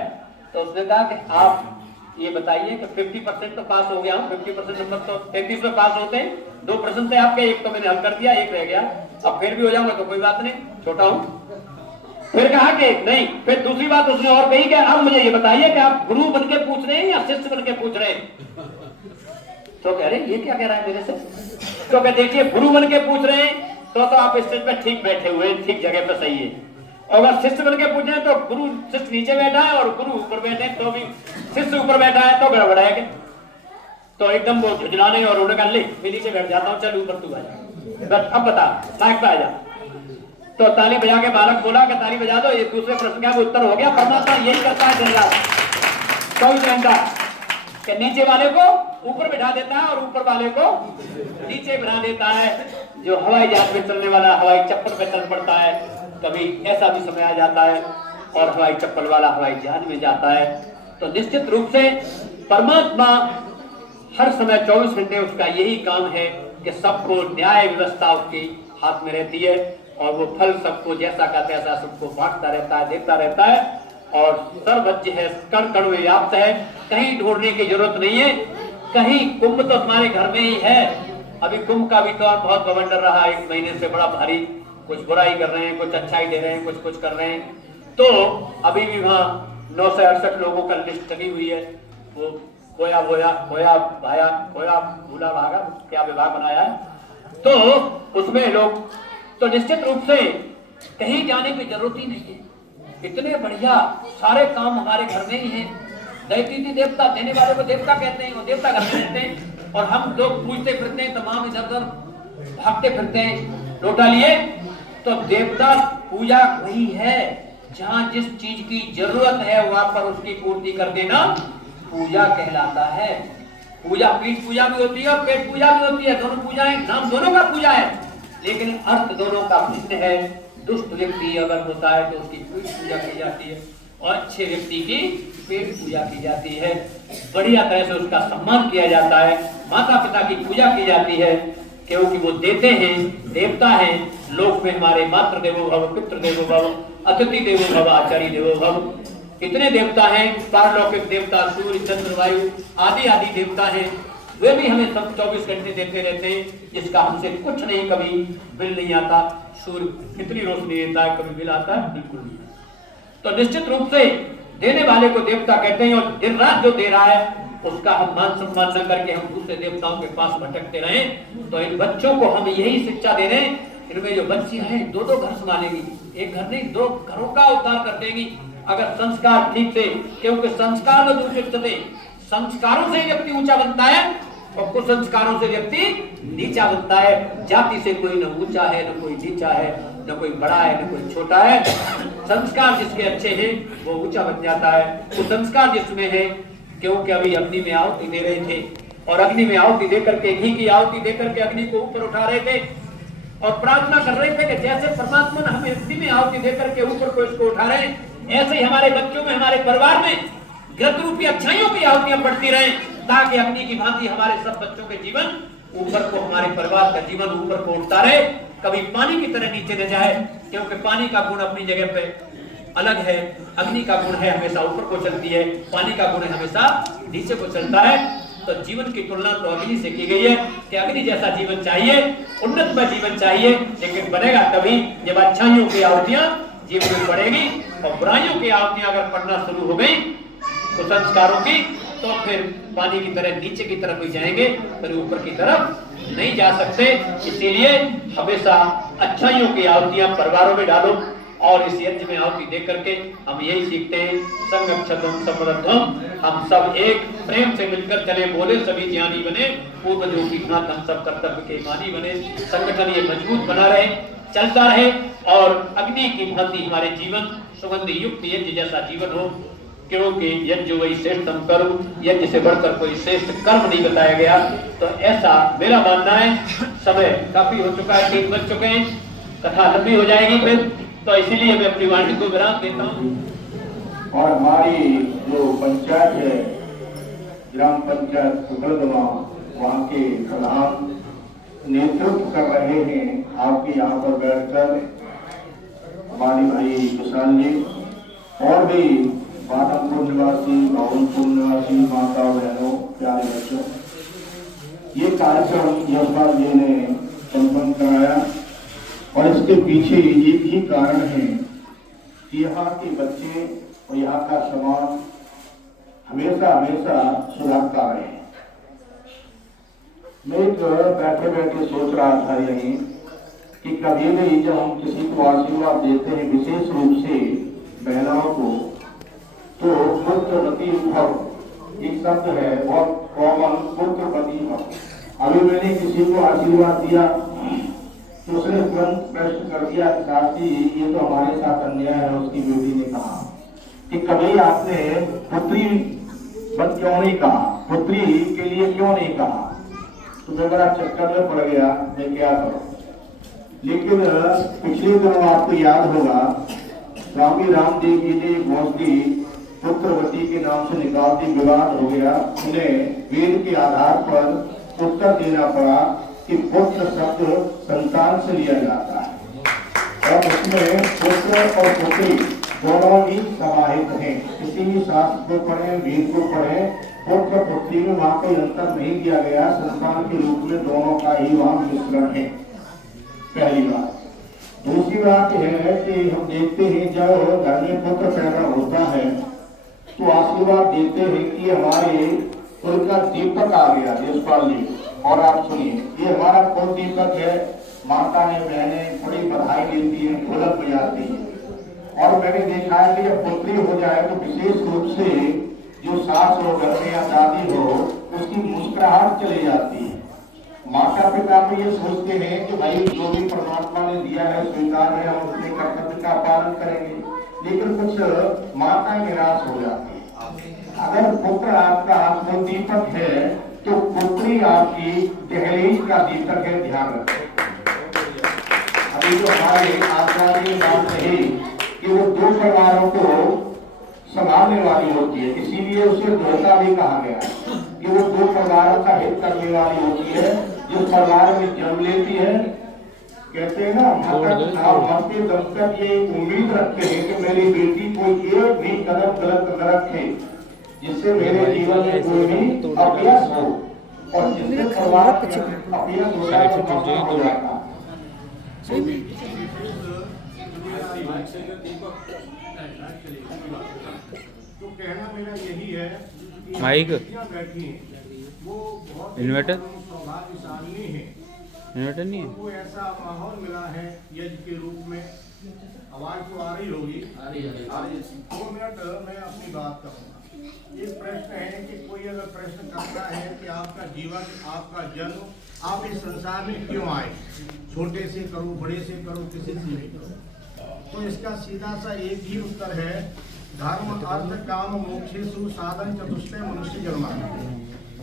तो उसने कहा कि आप ये बताइए कि 50% तो पास हो गया हूँ, 50% नंबर तो 33 में पास होते हैं। 2 प्रश्न थे आपके, एक तो मैंने हल कर दिया, एक रह गया, अब फिर भी हो जाऊंगा तो कोई बात नहीं, छोटा हूँ। फिर कहा कि नहीं, फिर दूसरी बात उसने और कही कि अब मुझे ये बताइए कि आप गुरु बन के पूछ रहे हैं या शिष्य बन के पूछ रहे हैं? तो कह रहे ये क्या कह रहा है मेरे से? तो कह देखिए गुरु बन के पूछ रहे हैं तो आप स्टेज पे ठीक बैठे हुए हैं, ठीक जगह पे सही है। और अगर शिष्य बन के पूछ रहे हैं तो गुरु शिष्य नीचे बैठा है और गुरु ऊपर बैठे तो भी शिष्य ऊपर बैठा है तो गड़बड़ है। तो एकदम वो झुंझलाने और उन्होंने कहा ले मैं नीचे बैठ जाता हूँ, चल ऊपर तू आ जा, अब बता माइक पे आ जा। तो ताली बजा के बालक बोला कि ताली बजा दो, ये दूसरे प्रश्न का उत्तर हो गया। परमात्मा यही करता है दिन रात 24 घंटा कि नीचे वाले को ऊपर बिठा देता है और ऊपर वाले को नीचे बिठा देता है। जो हवाई जहाज में चलने वाला हवाई चप्पल पे चल पड़ता है, कभी ऐसा भी समय आ जाता है और हवाई चप्पल वाला हवाई जहाज में जाता है। तो निश्चित रूप से परमात्मा हर समय 24 घंटे उसका यही काम है कि सबको न्याय व्यवस्था उसके हाथ में रहती है और वो फल सबको जैसा का तैसा सबको बांटता रहता है, देता रहता है और सर्वज्ञ है, कण कण में व्याप्त है, कहीं ढूंढने की जरूरत नहीं है। कहीं कुंभ तो तुम्हारे घर में ही है। अभी कुंभ का भी तो बहुत बवंडर रहा, 1 महीने से बड़ा भारी, कुछ बुराई कर रहे हैं, कुछ अच्छाई दे रहे हैं, कुछ कर रहे हैं। तो अभी भी वहाँ 968 लोगों का लिस्ट चली हुई है। वो खोया भूला भागा क्या विभाग बनाया है, तो उसमें लोग तो निश्चित रूप से कहीं जाने की जरूरत ही नहीं है। इतने बढ़िया सारे काम हमारे घर में ही है। दैतीति देवता, देने वाले को देवता कहते हैं, वो देवता घर में रहते हैं और हम लोग पूछते फिरते हैं, तमाम इधर उधर भागते फिरते हैं लोटा लिए। तो देवता पूजा वही है जहाँ जिस चीज की जरूरत है वहां पर उसकी पूर्ति कर देना पूजा कहलाता है। पूजा पीठ पूजा भी होती है और पेट पूजा भी होती है, दोनों पूजाएं, नाम दोनों का पूजा है लेकिन अर्थ दोनों का भिन्न है। दुष्ट व्यक्ति अगर होता है तो उसकी पीठ पूजा की जाती है और अच्छे व्यक्ति की पेट पूजा की जाती है। बढ़िया तरह से उसका सम्मान किया जाता है, माता पिता की पूजा की जाती है क्योंकि वो देते हैं, देवता हैं। लोक में हमारे मातृ देवो भव, पितृ देवो भव, अतिथि देवो भव, आचार्य देवो भव, इतने देवता हैं। पारलौकिक देवता सूर्य चंद्र वायु आदि आदि देवता हैं वे भी हमें सब 24 घंटे देते रहते हैं, जिसका हमसे कुछ नहीं, कभी बिल नहीं आता। सूर्य कितनी रोशनी देता है, कभी बिल आता है? बिल्कुल नहीं। तो निश्चित रूप से देने वाले को देवता कहते हैं, और दिन रात जो दे रहा है उसका हम मान सम्मान न करके हम दूसरे देवताओं के पास भटकते रहे। तो इन बच्चों को हम यही शिक्षा दे रहे हैं। इनमें जो बच्चियां हैं 2-2 घर संभालेंगी, एक घर नहीं 2 घरों का उद्धार कर देंगी अगर संस्कार ठीक से, क्योंकि संस्कार में दूसरे संस्कारों से व्यक्ति ऊंचा बनता है और कुछ संस्कारों से व्यक्ति नीचा बनता है। जाति से कोई न ऊंचा है, न कोई नीचा है, न कोई बड़ा है, न कोई छोटा है। संस्कार जिसके अच्छे हैं वो ऊंचा बन जाता है। वो संस्कार जिसमें है, क्योंकि अभी अग्नि में आहुति दे रहे थे और अग्नि में आहुति दे करके, घी की आहुति दे करके अग्नि को ऊपर उठा रहे थे और प्रार्थना कर रहे थे कि जैसे परमात्मा ने हमें अग्नि में आहुति दे करके ऊपर को इसको उठा रहे हैं, ऐसे ही हमारे बच्चों में, हमारे परिवार में ग्रत रूपी अच्छाइयों की आहुतियां बढ़ती रहे, ताकि अग्नि की भांति हमारे सब बच्चों के जीवन ऊपर को, हमारे परिवार का जीवन ऊपर को उठता रहे, कभी पानी की तरह नीचे न जाए। क्योंकि पानी का गुण अपनी जगह पे अलग है, अग्नि का गुण है हमेशा ऊपर को चलती है, पानी का गुण है हमेशा नीचे को चलता है। तो जीवन की तुलना तो अग्नि से की गई है कि अग्नि जैसा जीवन चाहिए, उन्नतमय जीवन चाहिए, लेकिन बनेगा तभी जब अच्छाइयों की आहुतियां जीवन में पड़ेगी और बुराइयों की आहुतियां अगर पड़ना शुरू हो गई तो संस्कारों की, तो फिर पानी की तरह नीचे की तरफ ही जाएंगे, फिर ऊपर की तरफ नहीं जा सकते। इसीलिए हमेशा अच्छाइयों की आहुतियां परिवारों में डालो और इस यज्ञ में आहुति दे करके हम यही सीखते हैं, संगक्षतम समृद्धम, हम सब एक प्रेम से मिलकर चले, बोले सभी ज्ञानी बने, पूर्वजों की नाथ हम सब कर्तव्य के मानी बने। संगठन ये मजबूत बना रहे, चलता रहे और अग्नि की भांति हमारे जीवन सुगंध युक्त यज्ञ जैसा जीवन हो। क्योंकि यज्ञ वही श्रेष्ठतम कर्म, यज्ञ से बढ़कर कोई श्रेष्ठ कर्म नहीं बताया गया। तो ऐसा मेरा मानना है। समय काफी हो चुका है, 3 बज चुके हैं, कथा लंबी हो जाएगी फिर, तो इसीलिए मैं अपनी वाणी को विराम देता हूँ। और हमारी जो पंचायत है, ग्राम पंचायत सुब्रदमा, वहाँ के प्रधान नेतृत्व कर रहे हैं। आपके यहाँ पर बैठकर हमारी भाई विशाल जी और भी बादमपुर निवासी, भवनपुर निवासी माता बहनों, प्यारे बच्चों, ये कार्यक्रम यशपाल जी ने संपन्न कराया और इसके पीछे एक ही कारण है कि यहाँ के बच्चे और यहाँ का समाज हमेशा हमेशा सुधरता रहे। मैं बैठे बैठे सोच रहा था यही कि कभी भी जब हम किसी को आशीर्वाद देते हैं, विशेष रूप से महिलाओं को, तो पुत्रवती भव एक शब्द है बहुत कॉमन, पुत्रवती भव। अभी मैंने किसी को आशीर्वाद दिया तो उसने तुरंत प्रश्न कर दिया, शास्त्री ये तो हमारे साथ अन्याय है। उसकी बेटी ने कहा कि कभी आपने पुत्री बन क्यों नहीं कहा, पुत्री के लिए क्यों नहीं कहा? तो मैं बड़ा चक्कर में पड़ गया, मैं क्या करूं। लेकिन पिछले दिनों आपको याद होगा, स्वामी रामदेव जी ने मौसी पुत्रवती के नाम से निकालती, विवाद हो गया। उन्हें वेद के आधार पर उत्तर देना पड़ा कि पुत्र शब्द संतान से लिया जाता है और उसमें पुत्र और पुत्री दोनों ही समाहित हैं। किसी भी शास्त्र को पढ़े, वेद को पढ़े, पुत्र पुत्री में वहां कोई अंतर नहीं दिया गया, संतान के रूप में दोनों का ही वहां मिश्रण है। पहली बात। दूसरी बात है कि हम देखते हैं जब घर में पुत्र पैदा होता है तो आशीर्वाद देते हैं कि हमारे कुल का दीपक आ गया। यशपाल जी, और आप सुनिए, ये हमारा कुल दीपक है। माता ने, बहने बड़ी बधाई देती है, ढोलक बजाती है। और मैंने देखा है कि जब पुत्री हो जाए तो विशेष रूप से जो सास हो घर में या दादी हो, उसकी मुस्कुराहट चली जाती है। माता पिता तो ये सोचते हैं कि भाई जो भी परमात्मा ने दिया है स्वीकार है, हम अपने कर्तव्य का पालन करेंगे। लेकिन कुछ माता निराश हो जाती है। अगर पुत्र आपका आत्म दीपक है तो पुत्री आपकी दहलीज का दीपक है, ध्यान रखें। अभी जो हमारे आचार्य की बात रही कि वो 2 परिवारों को संभालने वाली होती है, इसीलिए उसे धोता भी कहा गया है कि वो 2 परिवारों का हित करने वाली होती है। जो परिवार में जन्म लेती है, कहते हैं ना, मरते दम तक ये उम्मीद रखते हैं कि मेरी बेटी कोई एक भी कदम गलत न रखे, जिससे मेरे जीवन में कोई भी अभ्यास हो। और जिससे परिवार के अकेला होता है तो जाता है। तो कहना मेरा यही है कि माइक यहाँ बैठी हैं वो बहुत इन्वर्टर सौभाग्यशाली हैं। इन्वर्टर नहीं है। उनको ऐसा माहौल मिला है यज्ञ के रूप में। आवाज तो आ रही होगी। 2 मिनट मैं अपनी बात करूँगा। ये प्रश्न है कि कोई अगर प्रश्न करता है कि आपका जीवन, आपका जन्म, आप इस संसार में क्यों आए, छोटे से करो, बड़े से करो, किसी से नहीं करो, तो इसका सीधा सा एक ही उत्तर है, धर्म अर्थ काम मोक्षेषु साधन चतुष्टय मनुष्य जन्माना।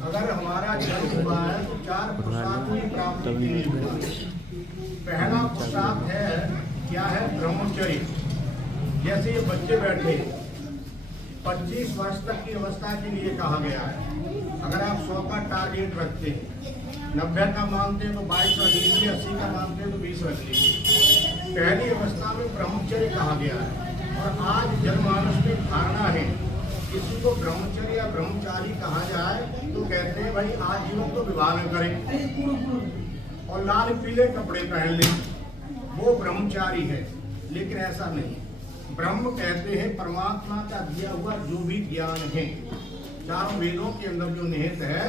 अगर हमारा जन्म हुआ है तो 4 पुरुषार्थों की प्राप्ति के लिए हुआ है। पहला पुरुषार्थ है क्या है? ब्रह्मचर्य। जैसे ये बच्चे बैठे 25 वर्ष तक की अवस्था के लिए कहा गया है। अगर आप 100 का टारगेट रखते हैं, 90 का मानते हैं तो 22 रख लीजिए, 80 का मानते हैं तो 20 रख लीजिए। पहली अवस्था में ब्रह्मचर्य कहा गया है। और आज जनमानस में धारणा है किसी को ब्रह्मचर्य या ब्रह्मचारी कहा जाए तो कहते हैं भाई आजीवन तो विवाह न करें और लाल पीले कपड़े पहन लें, वो ब्रह्मचारी है। लेकिन ऐसा नहीं। ब्रह्म कहते हैं परमात्मा का दिया हुआ जो भी ज्ञान है, 4 वेदों के अंदर जो निहित है,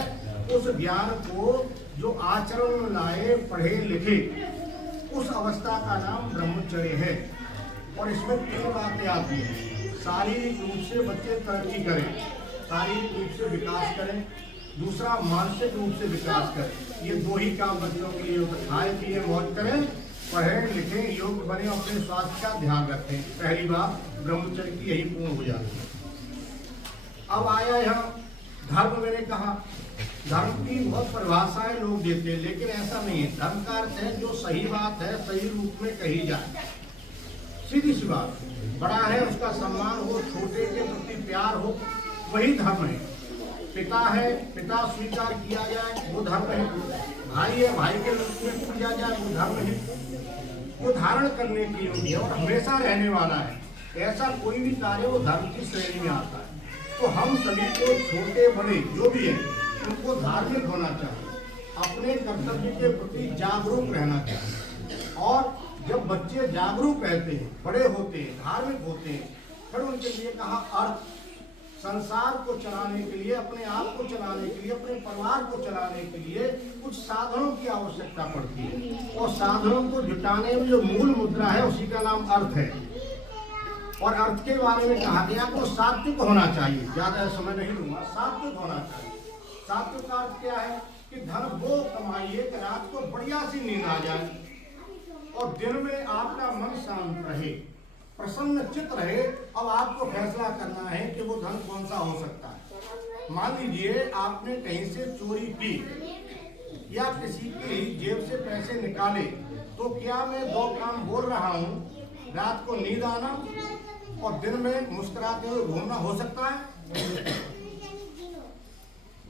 उस ज्ञान को जो आचरण में लाए, पढ़े लिखे, उस अवस्था का नाम ब्रह्मचर्य है। और इसमें 3 बातें आती हैं। शारीरिक रूप से बच्चे तरक्की करें, शारीरिक रूप से विकास करें, दूसरा मानसिक रूप से विकास करें। ये 2 ही काम बच्चों के लिए होता है। खाए पिए मौज करें, पढ़ें लिखें, योग बने, अपने स्वास्थ्य का ध्यान रखें। पहली बात ब्रह्मचर्य की यही पूर्ण हो जाती है। अब आया यहाँ धर्म। मैंने कहा धर्म की बहुत परिभाषाएं लोग देते हैं, लेकिन ऐसा नहीं है। धर्म का अर्थ है जो सही बात है सही रूप में कही जाए, सीधी सी बात। बड़ा है उसका सम्मान हो, छोटे के प्रति प्यार हो, वही धर्म है। पिता है, पिता स्वीकार किया जाए, वो धर्म है। भाई है, भाई के रूप में पूजा जाए, वो धर्म है। वो धारण करने की योग्य है और हमेशा रहने वाला है। ऐसा कोई भी कार्य वो धर्म की श्रेणी में आता है। तो हम सभी को छोटे बड़े जो भी है उनको धार्मिक होना चाहिए, अपने कर्तव्य के प्रति जागरूक रहना चाहिए। और जब बच्चे जागरूक रहते हैं, बड़े होते हैं, धार्मिक होते हैं, फिर उनके लिए कहा अर्थ। संसार को चलाने के लिए, अपने आप को चलाने के लिए, अपने परिवार को चलाने के लिए कुछ साधनों की आवश्यकता पड़ती है। और साधनों को जुटाने में जो मूल मुद्रा है उसी का नाम अर्थ है। और अर्थ के बारे में कहा गया कि सात्विक होना चाहिए। ज्यादा समय नहीं लूंगा, सात्विक होना चाहिए। सात्विक का अर्थ क्या है कि धन वो कमाइए कि रात को बढ़िया सी नींद आ जाए और दिन में आपका मन शांत रहे, प्रसन्न चित्त रहे। अब आपको फैसला करना है कि वो धन कौन सा हो सकता है। मान लीजिए आपने कहीं से चोरी की या किसी की जेब से पैसे निकाले, तो क्या मैं 2 काम बोल रहा हूँ? रात को नींद आना और दिन में मुस्कुराते हुए घूमना हो सकता है?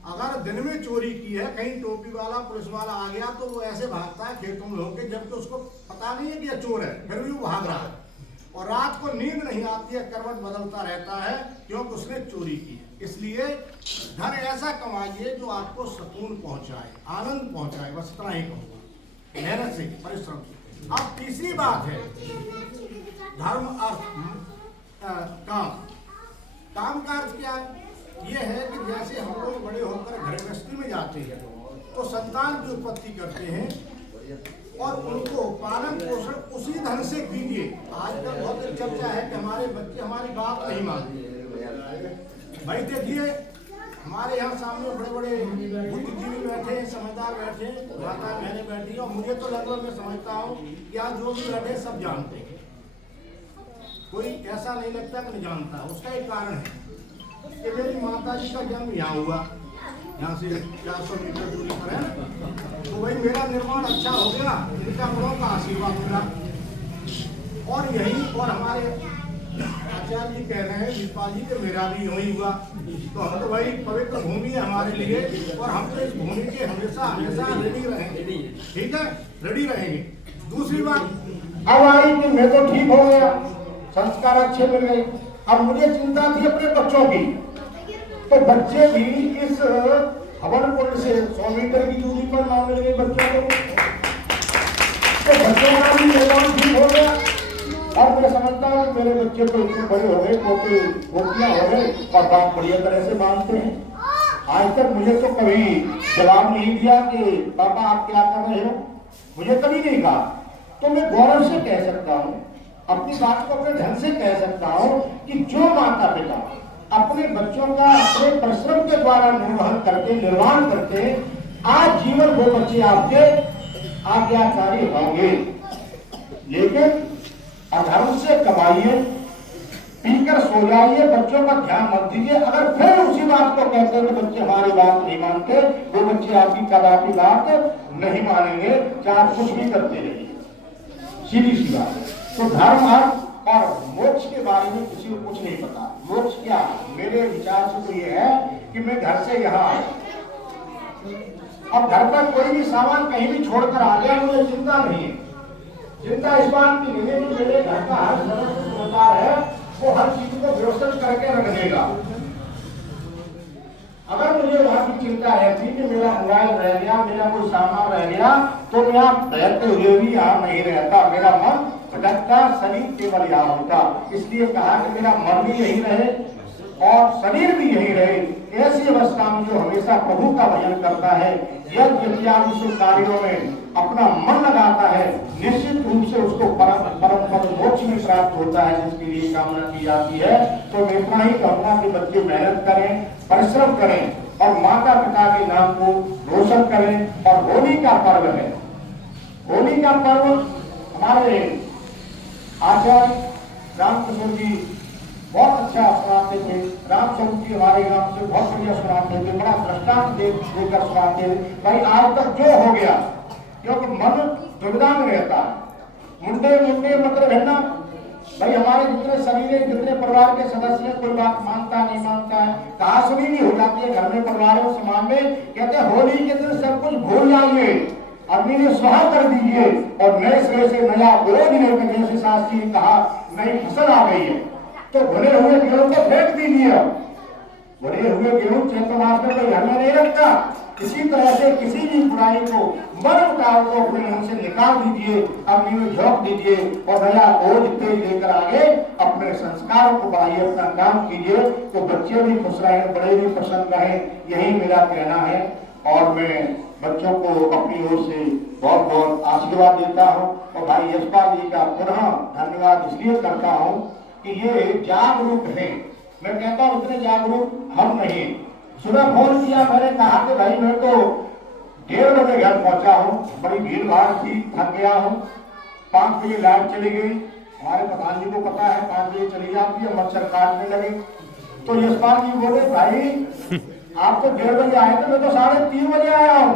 अगर दिन में चोरी की है, कहीं टोपी वाला पुलिस वाला आ गया तो वो ऐसे भागता है खेतों में होकर, जबकि उसको पता नहीं है कि यह चोर है, फिर भी वो भाग रहा है। और रात को नींद नहीं आती है, करवट बदलता रहता है, क्योंकि उसने चोरी की है। इसलिए धन ऐसा कमाइए जो आपको सुकून पहुंचाए, आनंद पहुंचाए। बस इतना ही कहूँगा, मेहनत से, परिश्रम से। अब तीसरी बात है धर्म अर्थ काम। काम का अर्थ क्या है? ये है कि जैसे हम लोग बड़े होकर गृहस्थी में जाते हैं तो संतान की उत्पत्ति करते हैं और उनको पालन पोषण उसी धन से कीजिए। आजकल बहुत चर्चा है कि हमारे बच्चे हमारी बात नहीं मानते। भाई देखिए, हमारे यहाँ सामने बड़े बड़े बुद्धिजीवी बैठे हैं, समझदार बैठे हैं, माता बहनें बैठी हैं, और मुझे तो लगभग मैं समझता हूँ कि आज जो भी बैठे सब जानते हैं। कोई ऐसा नहीं लगता कि नहीं जानता। उसका एक कारण है कि मेरी माता जी का जन्म यहाँ हुआ, यहाँ से 400 मीटर दूरी पर है, तो वही मेरा निर्माण अच्छा हो गया, इनका बड़ों का आशीर्वाद मिला। और यही, और हमारे आचार्य जी कह रहे हैं विपाल जी के मेरा भी यही हुआ। तो हम तो भाई पवित्र भूमि है हमारे लिए, और हम तो इस भूमि के हमेशा हमेशा रेडी रहेंगे। ठीक है, रेडी रहेंगे। दूसरी बात अब आई कि मैं तो ठीक हो गया, संस्कार अच्छे मिल गए। अब मुझे चिंता थी अपने बच्चों की, तो बच्चे भी इस हवन कुंड से 100 मीटर की दूरी पर मान लेंगे बच्चों को, तो बच्चों का भी निर्माण ठीक हो गया। और मैं समझता हूँ मेरे बच्चे तो इतने बड़े हो गए, गोपियां हो गए और बात बढ़िया तरह से मानते हैं। आज तक मुझे तो कभी जवाब नहीं दिया कि पापा आप क्या कर रहे हो, मुझे कभी नहीं कहा। तो मैं गौरव से कह सकता हूँ, अपनी बात को अपने ढंग से कह सकता हूँ कि जो माता पिता अपने बच्चों का अपने परिश्रम के द्वारा निर्माण करते आज जीवन वो बच्चे आपके आज्ञाकारी होंगे। लेकिन अधर्म से कमाइए, पीकर सो जाइए, बच्चों का ध्यान मत दीजिए। अगर फिर उसी बात को कहते हैं तो बच्चे हमारी बात नहीं मानते, वो बच्चे आपकी कदापि बात नहीं मानेंगे, चाहे आप कुछ भी करते रहिए। सीधी सी बात है। तो धर्म और मोक्ष के बारे में किसी को कुछ नहीं पता। मोक्ष क्या है मेरे विचार से तो ये है कि मैं घर से यहाँ आया, अब घर पर कोई भी सामान कहीं भी छोड़कर आ गया, मुझे चिंता नहीं है। चिंता इस बात की नहीं है कि मेरे घर का हर सदस्य होता है वो हर चीज को व्यवस्थित करके रख देगा। अगर मुझे वहां की चिंता रहती कि मेरा मोबाइल रह गया, मेरा कोई सामान रह गया, तो मैं यहाँ रहते हुए भी यहाँ नहीं रहता, मेरा मन भटकता, शरीर केवल यहाँ होता। इसलिए कहा कि मेरा मन भी यही रहे और शरीर भी यही रहे। ऐसी अवस्था में जो हमेशा प्रभु का भजन करता है, यज्ञ इत्यादि शुभ कार्यों में अपना मन लगाता है, निश्चित रूप से उसको परम पद मोक्ष में प्राप्त होता है, जिसके लिए कामना की जाती है। तो मैं इतना ही कहूँगा कि बच्चे मेहनत करें, परिश्रम करें और माता पिता के नाम को रोशन करें। और होली का पर्व है, होली का पर्व हमारे आचार्य रामकिशोर जी बहुत अच्छा सुनाते थे। राम स्वरूप जी हमारे गांव से बहुत बढ़िया सुनाते थे, बड़ा दृष्टांत देकर सुनाते थे। भाई आज तक जो हो गया, क्योंकि मन दुविधा में रहता है, मुंडे मतलब है ना भाई, हमारे जितने शरीर जितने परिवार के सदस्य हैं, कोई बात मानता नहीं मानता है, कहा सुनी नहीं हो जाती है घर में, परिवारों समाज में। कहते हैं होली के दिन सब कुछ भूल जाइए, अग्नि ने स्वाहा कर दीजिए और नए सिरे से नया बोझ लेकर, जैसे शास्त्री ने कहा नई फसल आ गई है तो भुने हुए गेहूं को फेंक दीजिए। भुने हुए गेहूं चैत्र मास में कोई घर में नहीं रखता। इसी तरह से किसी भी बुराई को, मन मुटाव को अपने मन से निकाल दीजिए, अग्नि में झोंक दीजिए और नया बोझ तेज लेकर आगे अपने संस्कारों को बढ़ाइए, अपना काम कीजिए, तो बच्चे भी खुश रहें, बड़े भी प्रसन्न रहें। यही मेरा कहना है और मैं बच्चों को अपनी ओर से बहुत बहुत आशीर्वाद देता हूँ। और भाई यशपाल जी का पुनः धन्यवाद इसलिए करता हूँ कि ये जागरूक है। मैं कहता हूँ इतने जागरूक हम नहीं। सुबह फोन किया, मैंने कहा कि भाई मैं तो 1:30 बजे घर पहुंचा हूँ, बड़ी भीड़ भाड़ थी, थक गया हूँ। 5 बजे लाइट चली गई, हमारे प्रधान जी को पता है 5 बजे चली जाती है, मच्छर काटने लगे। तो यशपाल जी बोले भाई आप तो 1:30 बजे आए थे, मैं तो 3:30 बजे आया हूँ।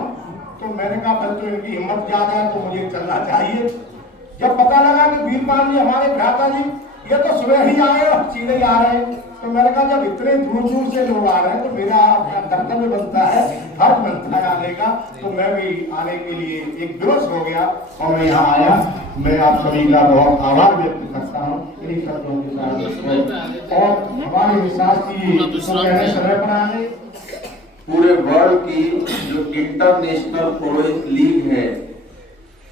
तो मैंने कहा बस तो इनकी हिम्मत ज्यादा है तो मुझे चलना चाहिए। जब पता लगा कि वीरपाल जी हमारे भ्राता जी ये तो सुबह ही आए और सीधे ही आ रहे हैं, तो मैंने कहा जब इतने दूर दूर से लोग आ रहे हैं तो मेरा अपना कर्तव्य बनता है, फर्ज बनता है आने का। तो मैं भी आने के लिए एक दिवस हो गया और मैं यहाँ आया। मैं आप सभी का बहुत आभार व्यक्त करता हूँ इन्हीं शब्दों के साथ। और हमारे शास्त्री समय पर आने पूरे वर्ल्ड की जो इंटरनेशनल पुरोहित लीग है,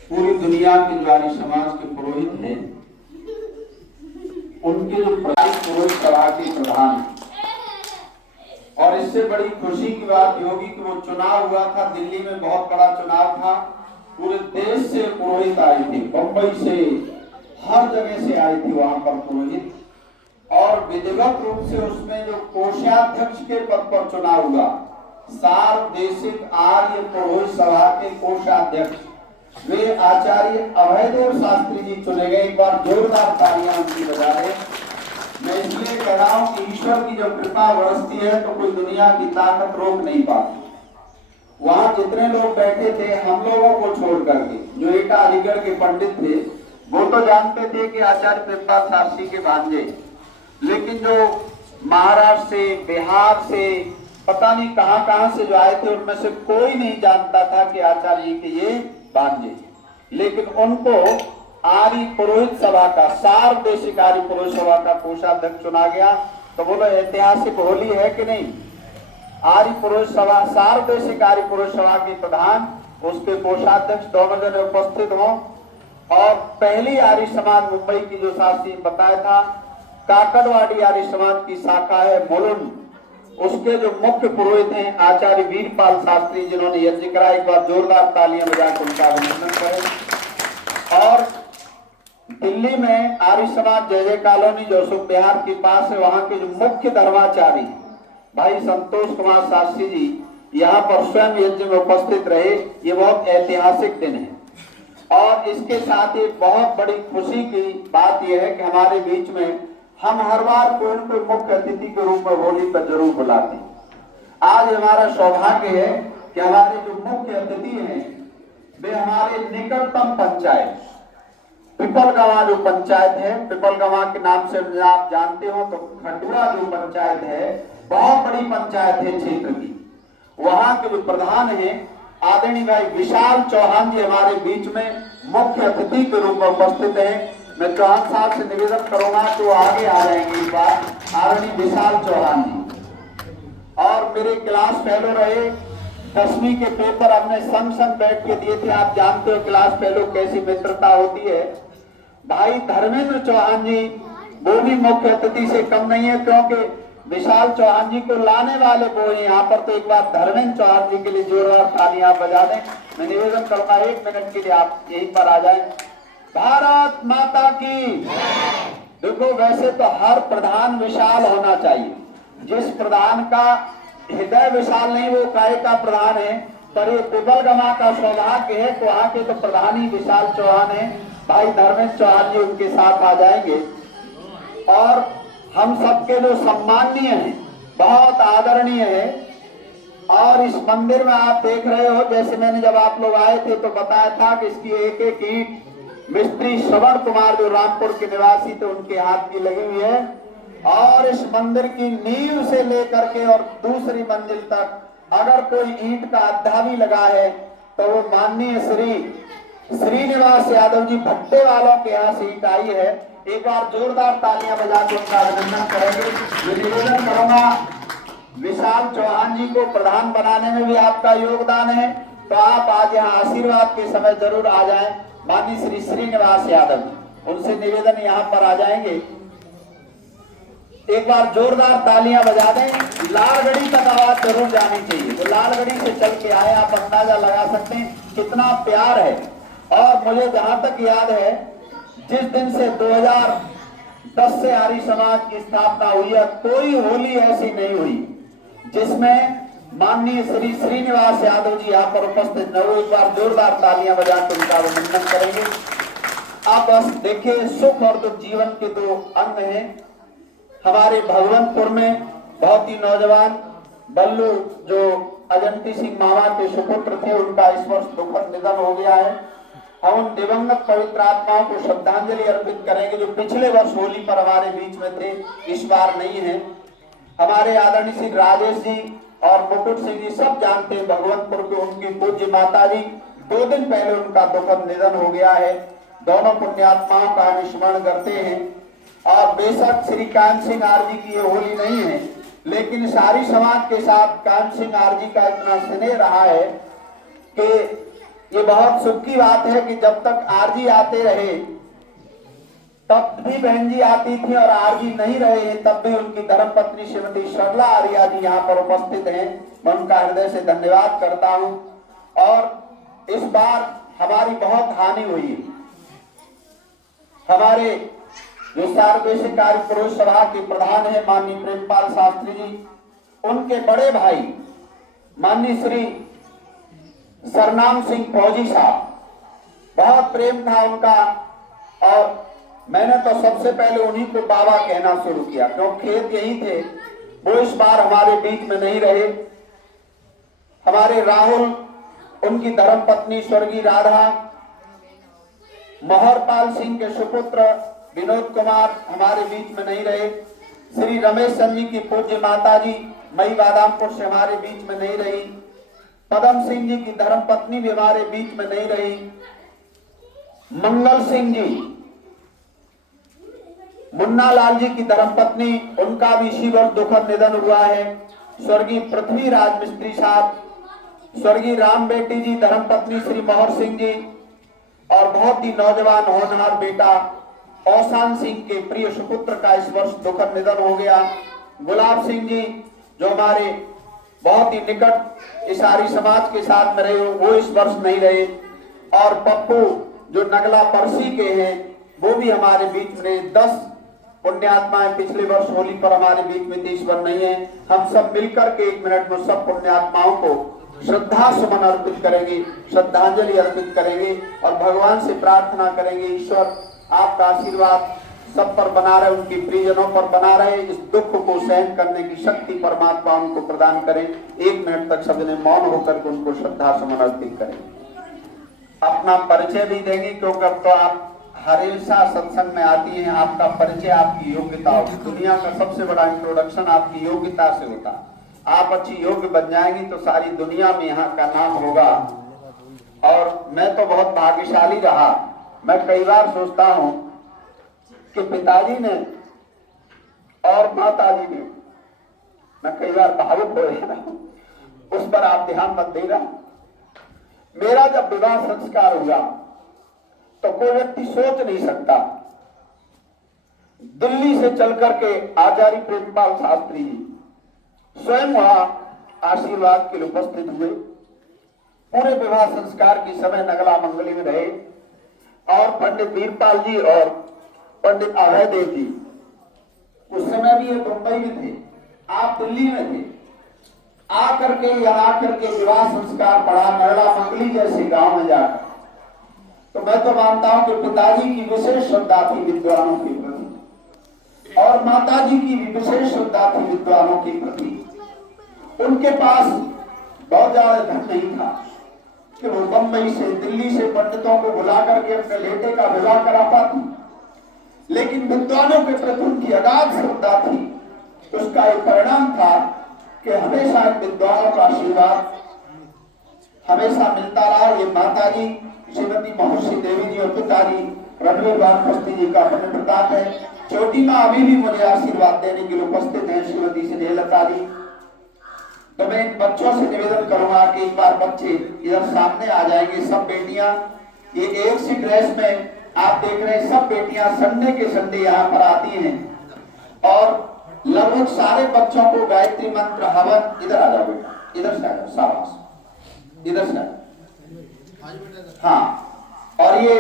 पूरी दुनिया के जो आर्य समाज के पुरोहित हैं, उनके जो पुरोहित सभा के प्रधान हैं। और इससे बड़ी खुशी की बात ये होगी कि वो चुनाव हुआ था, दिल्ली में बहुत बड़ा चुनाव था, पूरे देश से पुरोहित आए थे, बंबई से, हर जगह से आए थे वहां पर पुरोहित। और विधिवत रूप से उसमें जो कोषाध्यक्ष के पद पर चुनाव हुआ, सार्वदेशिक आर्य पुरोहित सभा के कोषाध्यक्ष वे आचार्य अभयदेव शास्त्री जी चुने गए। एक बार जोरदार तालियां उनकी बजा दें। मैं इसलिए कह रहा हूं कि ईश्वर की जब कृपा बरसती है तो कोई दुनिया की ताकत रोक नहीं पाती। वहां जितने लोग बैठे थे, हम लोगों को छोड़ करके, जो एटा अलीगढ़ के पंडित थे वो तो जानते थे कि आचार्य प्रेमपाल शास्त्री के भांजे, लेकिन जो महाराष्ट्र से, बिहार से, पता नहीं कहां से जो आए थे, उनमें से कोई नहीं जानता था कि आचार्य जी के ये भांजे। लेकिन उनको आर्य पुरोहित सभा का, सार्वदेशिक आर्य पुरोहित सभा का कोषाध्यक्ष चुना गया। तो बोलो ऐतिहासिक होली है कि नहीं? आर्य पुरुष सभा, सार्वदेशिक आर्य पुरुष सभा के प्रधान, उसके कोषाध्यक्ष दोनों जने उपस्थित हों। और पहली आर्य समाज मुंबई की जो शास्त्री बताया था, काकड़वाड़ी आर्य समाज की शाखा है मुलुंड, उसके जो मुख्य पुरोहित हैं आचार्य वीरपाल शास्त्री, जिन्होंने यज्ञ करा। एक बार जोरदार तालियां बजाकर उनका अभिनंदन करें। और दिल्ली में आर्य समाज जय जय कॉलोनी जो अशोक बिहार के पास है, वहां के जो मुख्य धर्माचार्य भाई संतोष कुमार शास्त्री जी यहाँ पर स्वयं यज्ञ में उपस्थित रहे। ये बहुत ऐतिहासिक दिन है। और इसके साथ एक बहुत बड़ी खुशी की बात यह है कि हमारे बीच में हम हर बार कोई न कोई मुख्य अतिथि के रूप में होली पर जरूर बुलाते हैं। आज हमारा सौभाग्य है कि हमारे जो मुख्य अतिथि हैं वे हमारे निकटतम पंचायत पिपलगवां जो पंचायत है, पिपलगवां के नाम से आप जानते हो तो खटुरा जो पंचायत है बहुत बड़ी पंचायत है क्षेत्र की, वहां के जो प्रधान है आदरणीय भाई विशाल चौहान जी हमारे बीच में मुख्य अतिथि के रूप में उपस्थित हैं। मैं चौहान साहब से निवेदन करूंगा कि वो आगे आ जाएंगे इस बार, आदरणीय विशाल चौहान जी। और मेरे क्लास फेलो रहे, 10वीं के पेपर हमने संग संग बैठ के दिए थे। आप जानते हो क्लास फेलो कैसी मित्रता होती है। भाई धर्मेंद्र चौहान जी वो भी मुख्य अतिथि से कम नहीं है, क्योंकि विशाल चौहान जी को लाने वाले वो हैं यहाँ पर। तो एक बार धर्मेंद्र चौहान जी के लिए जोरदार तालियां बजा दें। मैं निवेदन करूंगा 1 मिनट के लिए आप यहीं पर आ जाएं। भारत माता की। देखो वैसे तो हर प्रधान विशाल होना चाहिए, जिस प्रधान का हृदय विशाल नहीं वो काय का प्रधान है, पर ये पिपलगवां का सौभाग्य है तो वहां के तो प्रधान ही विशाल चौहान है। भाई धर्मेंद्र चौहान जी उनके साथ आ जाएंगे। और हम सबके जो सम्माननीय हैं, बहुत आदरणीय है। और इस मंदिर में आप देख रहे हो, जैसे मैंने जब आप लोग आए थे तो बताया था कि इसकी एक एक ईंट मिस्त्री श्रवण कुमार जो रामपुर के निवासी थे उनके हाथ की लगी हुई है। और इस मंदिर की नींव से लेकर के और दूसरी मंजिल तक अगर कोई ईंट का अद्धा भी लगा है तो वो माननीय श्री श्रीनिवास यादव जी भट्टे वालों के यहाँ से ईंट आई है। एक बार जोरदार तालियां बजाकर उनका अभिनंदन करेंगे। मैं निवेदन करूंगा विशाल चौहान जी को प्रधान बनाने में भी आपका योगदान है, तो आप आज यहाँ आशीर्वाद के समय जरूर आ जाएं। माननीय श्री श्रीनिवास यादव उनसे निवेदन यहाँ पर आ जाएंगे। एक बार जोरदार तालियां बजा दें। लालगढ़ी तक आवाज जरूर जानी चाहिए। तो लालगढ़ी से चल के आए, आप अंदाजा लगा सकते हैं कितना प्यार है। और मुझे जहां तक याद है, जिस दिन से 2010 से आर्य समाज की स्थापना हुई है, कोई होली ऐसी नहीं हुई जिसमें माननीय श्री श्रीनिवास यादव जी यहाँ पर उपस्थित न हो। एक बार जोरदार तालियां बजाकर उनका अभिनंदन करेंगे। आप बस देखिए, सुख और दुख जीवन के 2 अंग हैं। हमारे भगवंतपुर में बहुत ही नौजवान बल्लू जो अजंती सिंह मामा के सुपुत्र थे, उनका इस वर्ष दुखद निधन हो गया है। हम उन दिवंगत पवित्र आत्माओं को श्रद्धांजलि अर्पित करेंगे जो पिछले वर्ष होली पर हमारे बीच में थे, इस बार नहीं है। हमारे आदरणीय श्री राजेश जी और मुकुट सिंह जी सब जानते हैं भगवंतपुर के, उनकी पूज्य माता जी 2 दिन पहले उनका दुखद निधन हो गया है। दोनों पुण्यात्माओं का हम स्मरण करते हैं। और बेशक श्री कांत सिंह आरजी की ये होली नहीं है, लेकिन सारी समाज के साथ कांत सिंह आरजी का इतना स्नेह रहा है कि ये बहुत सुख की बात है कि जब तक आरजी आते रहे तब भी बहन जी आती थी, और आरजी नहीं रहे तब भी उनकी धर्मपत्नी श्रीमती सरला आर्या जी यहाँ पर उपस्थित हैं। मैं उनका हृदय से धन्यवाद करता हूँ। और इस बार हमारी बहुत हानि हुई है। हमारे जो सार्वदेशिक आर्य पुरुष सभा के प्रधान है माननीय प्रेमपाल शास्त्री जी, उनके बड़े भाई माननीय श्री सरनाम सिंह फौजी साहब, बहुत प्रेम था उनका। और मैंने तो सबसे पहले उन्हीं को बाबा कहना शुरू किया, क्योंकि खेत यही थे। वो इस बार हमारे बीच में नहीं रहे। हमारे राहुल, उनकी धर्मपत्नी स्वर्गीय राधा, मोहरपाल सिंह के सुपुत्र विनोद कुमार हमारे बीच में नहीं रहे। श्री रमेश चंद जी की पूज्य माता जी मई बादामपुर से हमारे बीच में नहीं रही। पदम सिंह जी की धर्मपत्नी भी हमारे बीच में नहीं रही। मंगल सिंह जी, मुन्ना लाल जी की धर्मपत्नी, उनका भी इसी वर्ष दुखद निधन हुआ है। स्वर्गीय पृथ्वीराज मिस्त्री साहब, स्वर्गीय राम बेटी जी, धर्मपत्नी श्री मोहर सिंह जी, और बहुत ही नौजवान होनहार बेटा औसान सिंह के प्रिय सुपुत्र का इस वर्ष दुखद निधन हो गया। गुलाब सिंह जी जो हमारे बहुत ही निकट इस आर्य समाज के साथ में रहे हो, वो इस वर्ष नहीं रहे। और पप्पू जो नगला परसी के हैं, वो भी हमारे बीच में 10 पुण्यात्माएं पिछले वर्ष होली पर हमारे बीच में इस वर्ष नहीं है। हम सब मिलकर के 1 मिनट में सब पुण्यात्माओं को श्रद्धा सुमन अर्पित करेंगे, श्रद्धांजलि अर्पित करेंगे और भगवान से प्रार्थना करेंगे, ईश्वर आपका आशीर्वाद सब पर बना रहे, उनके प्रियजनों पर बना रहे, इस दुख को सहन करने की शक्ति परमात्मा उनको प्रदान करें। 1 मिनट तक सबने मौन होकर के उनको श्रद्धा सुमन अर्पित करेंगे। अपना परिचय भी देंगे, क्योंकि अब तो आप हमेशा सत्संग में आती हैं, आपका परिचय आपकी योग्यता होगी। दुनिया का सबसे बड़ा इंट्रोडक्शन आपकी योग्यता से होता है। आप अच्छी योग्य बन जाएंगी तो सारी दुनिया में यहाँ का नाम होगा। और मैं तो बहुत भाग्यशाली रहा। मैं कई बार सोचता हूँ कि पिताजी ने और माताजी ने, मैं कई बार भावुक हो रहा हूँ, उस पर आप ध्यान मत देना। मेरा जब विवाह संस्कार हुआ तो कोई व्यक्ति सोच नहीं सकता, दिल्ली से चल करके आचार्य प्रेमपाल शास्त्री जी स्वयं वहां आशीर्वाद के लिए उपस्थित हुए। पूरे विवाह संस्कार के समय नगला मंगली में रहे और पंडित वीरपाल जी और पंडित अभय देव जी, उस समय भी ये मुंबई में थे, आप दिल्ली में थे। आकर के यहाँ आकर के विवाह संस्कार पढ़ा नगला मंगली जैसे गांव में जाकर। तो मैं तो मानता हूं कि पिताजी की विशेष श्रद्धा थी विद्वानों के प्रति और माताजी की भी विशेष श्रद्धा थी विद्वानों के प्रति। उनके पास बहुत ज्यादा धन नहीं था कि वो बंबई से दिल्ली से पंडितों को बुला करके अपने बेटे का विवाह करा पाती, लेकिन विद्वानों के प्रति उनकी अगाध श्रद्धा थी। उसका एक परिणाम था कि हमेशा विद्वानों का आशीर्वाद हमेशा मिलता रहा। ये माताजी श्रीमती महर्षि देवी जी और पिताजी रणवीर वानप्रस्थी जी का अपने प्रताप है। छोटी माँ अभी भी मुझे आशीर्वाद देने के लिए उपस्थित है, श्रीमती स्नेहलता जी। तो मैं इन बच्चों से निवेदन करूंगा कि एक बार बच्चे इधर सामने आ जाएंगे। सब बेटियां ये एक सी ड्रेस में आप देख रहे हैं, सब बेटियां संडे के संडे यहाँ पर आती हैं और लगभग सारे बच्चों को गायत्री मंत्र हवन, इधर आ जाओ बेटा, इधर से आ जाओ, शाबाश, इधर से आ जाओ। हाँ, और ये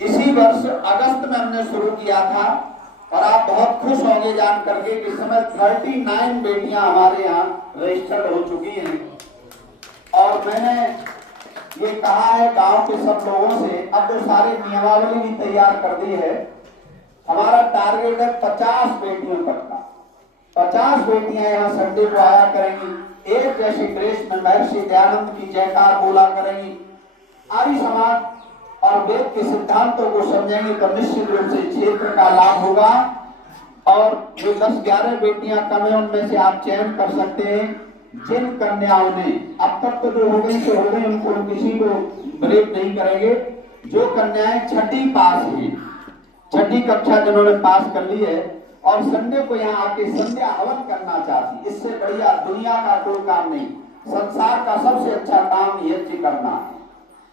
इसी वर्ष अगस्त में हमने शुरू किया था और आप बहुत खुश होंगे जान करके कि इस समय 39 बेटियां हमारे यहाँ रजिस्टर्ड हो चुकी हैं। और मैंने ये कहा है गांव के सब लोगों से, अब तो सारे नियमावली भी तैयार कर दी है। हमारा टारगेट है 50 बेटियों तक का। 50 बेटियां यहाँ संडे को आया करेंगी, एक जैसी ड्रेस में महर्षि दयानंद की जयकार बोला करेंगी, आर्य समाज और वेद के सिद्धांतों को समझेंगे तो निश्चित रूप से क्षेत्र का लाभ होगा। और जो 10-11 बेटियां कम है उनमें से आप चयन कर सकते हैं। जिन कन्याओं ने अब तक तो जो हो गई तो हो गई, उनको किसी को ब्रेक नहीं करेंगे। जो कन्याएं 6ठी पास है, 6ठी कक्षा जिन्होंने पास कर ली है और संडे को यहाँ आके संध्या हवन करना चाहती, इससे बढ़िया दुनिया का कोई काम नहीं। संसार का सबसे अच्छा काम यज्ञ करना है।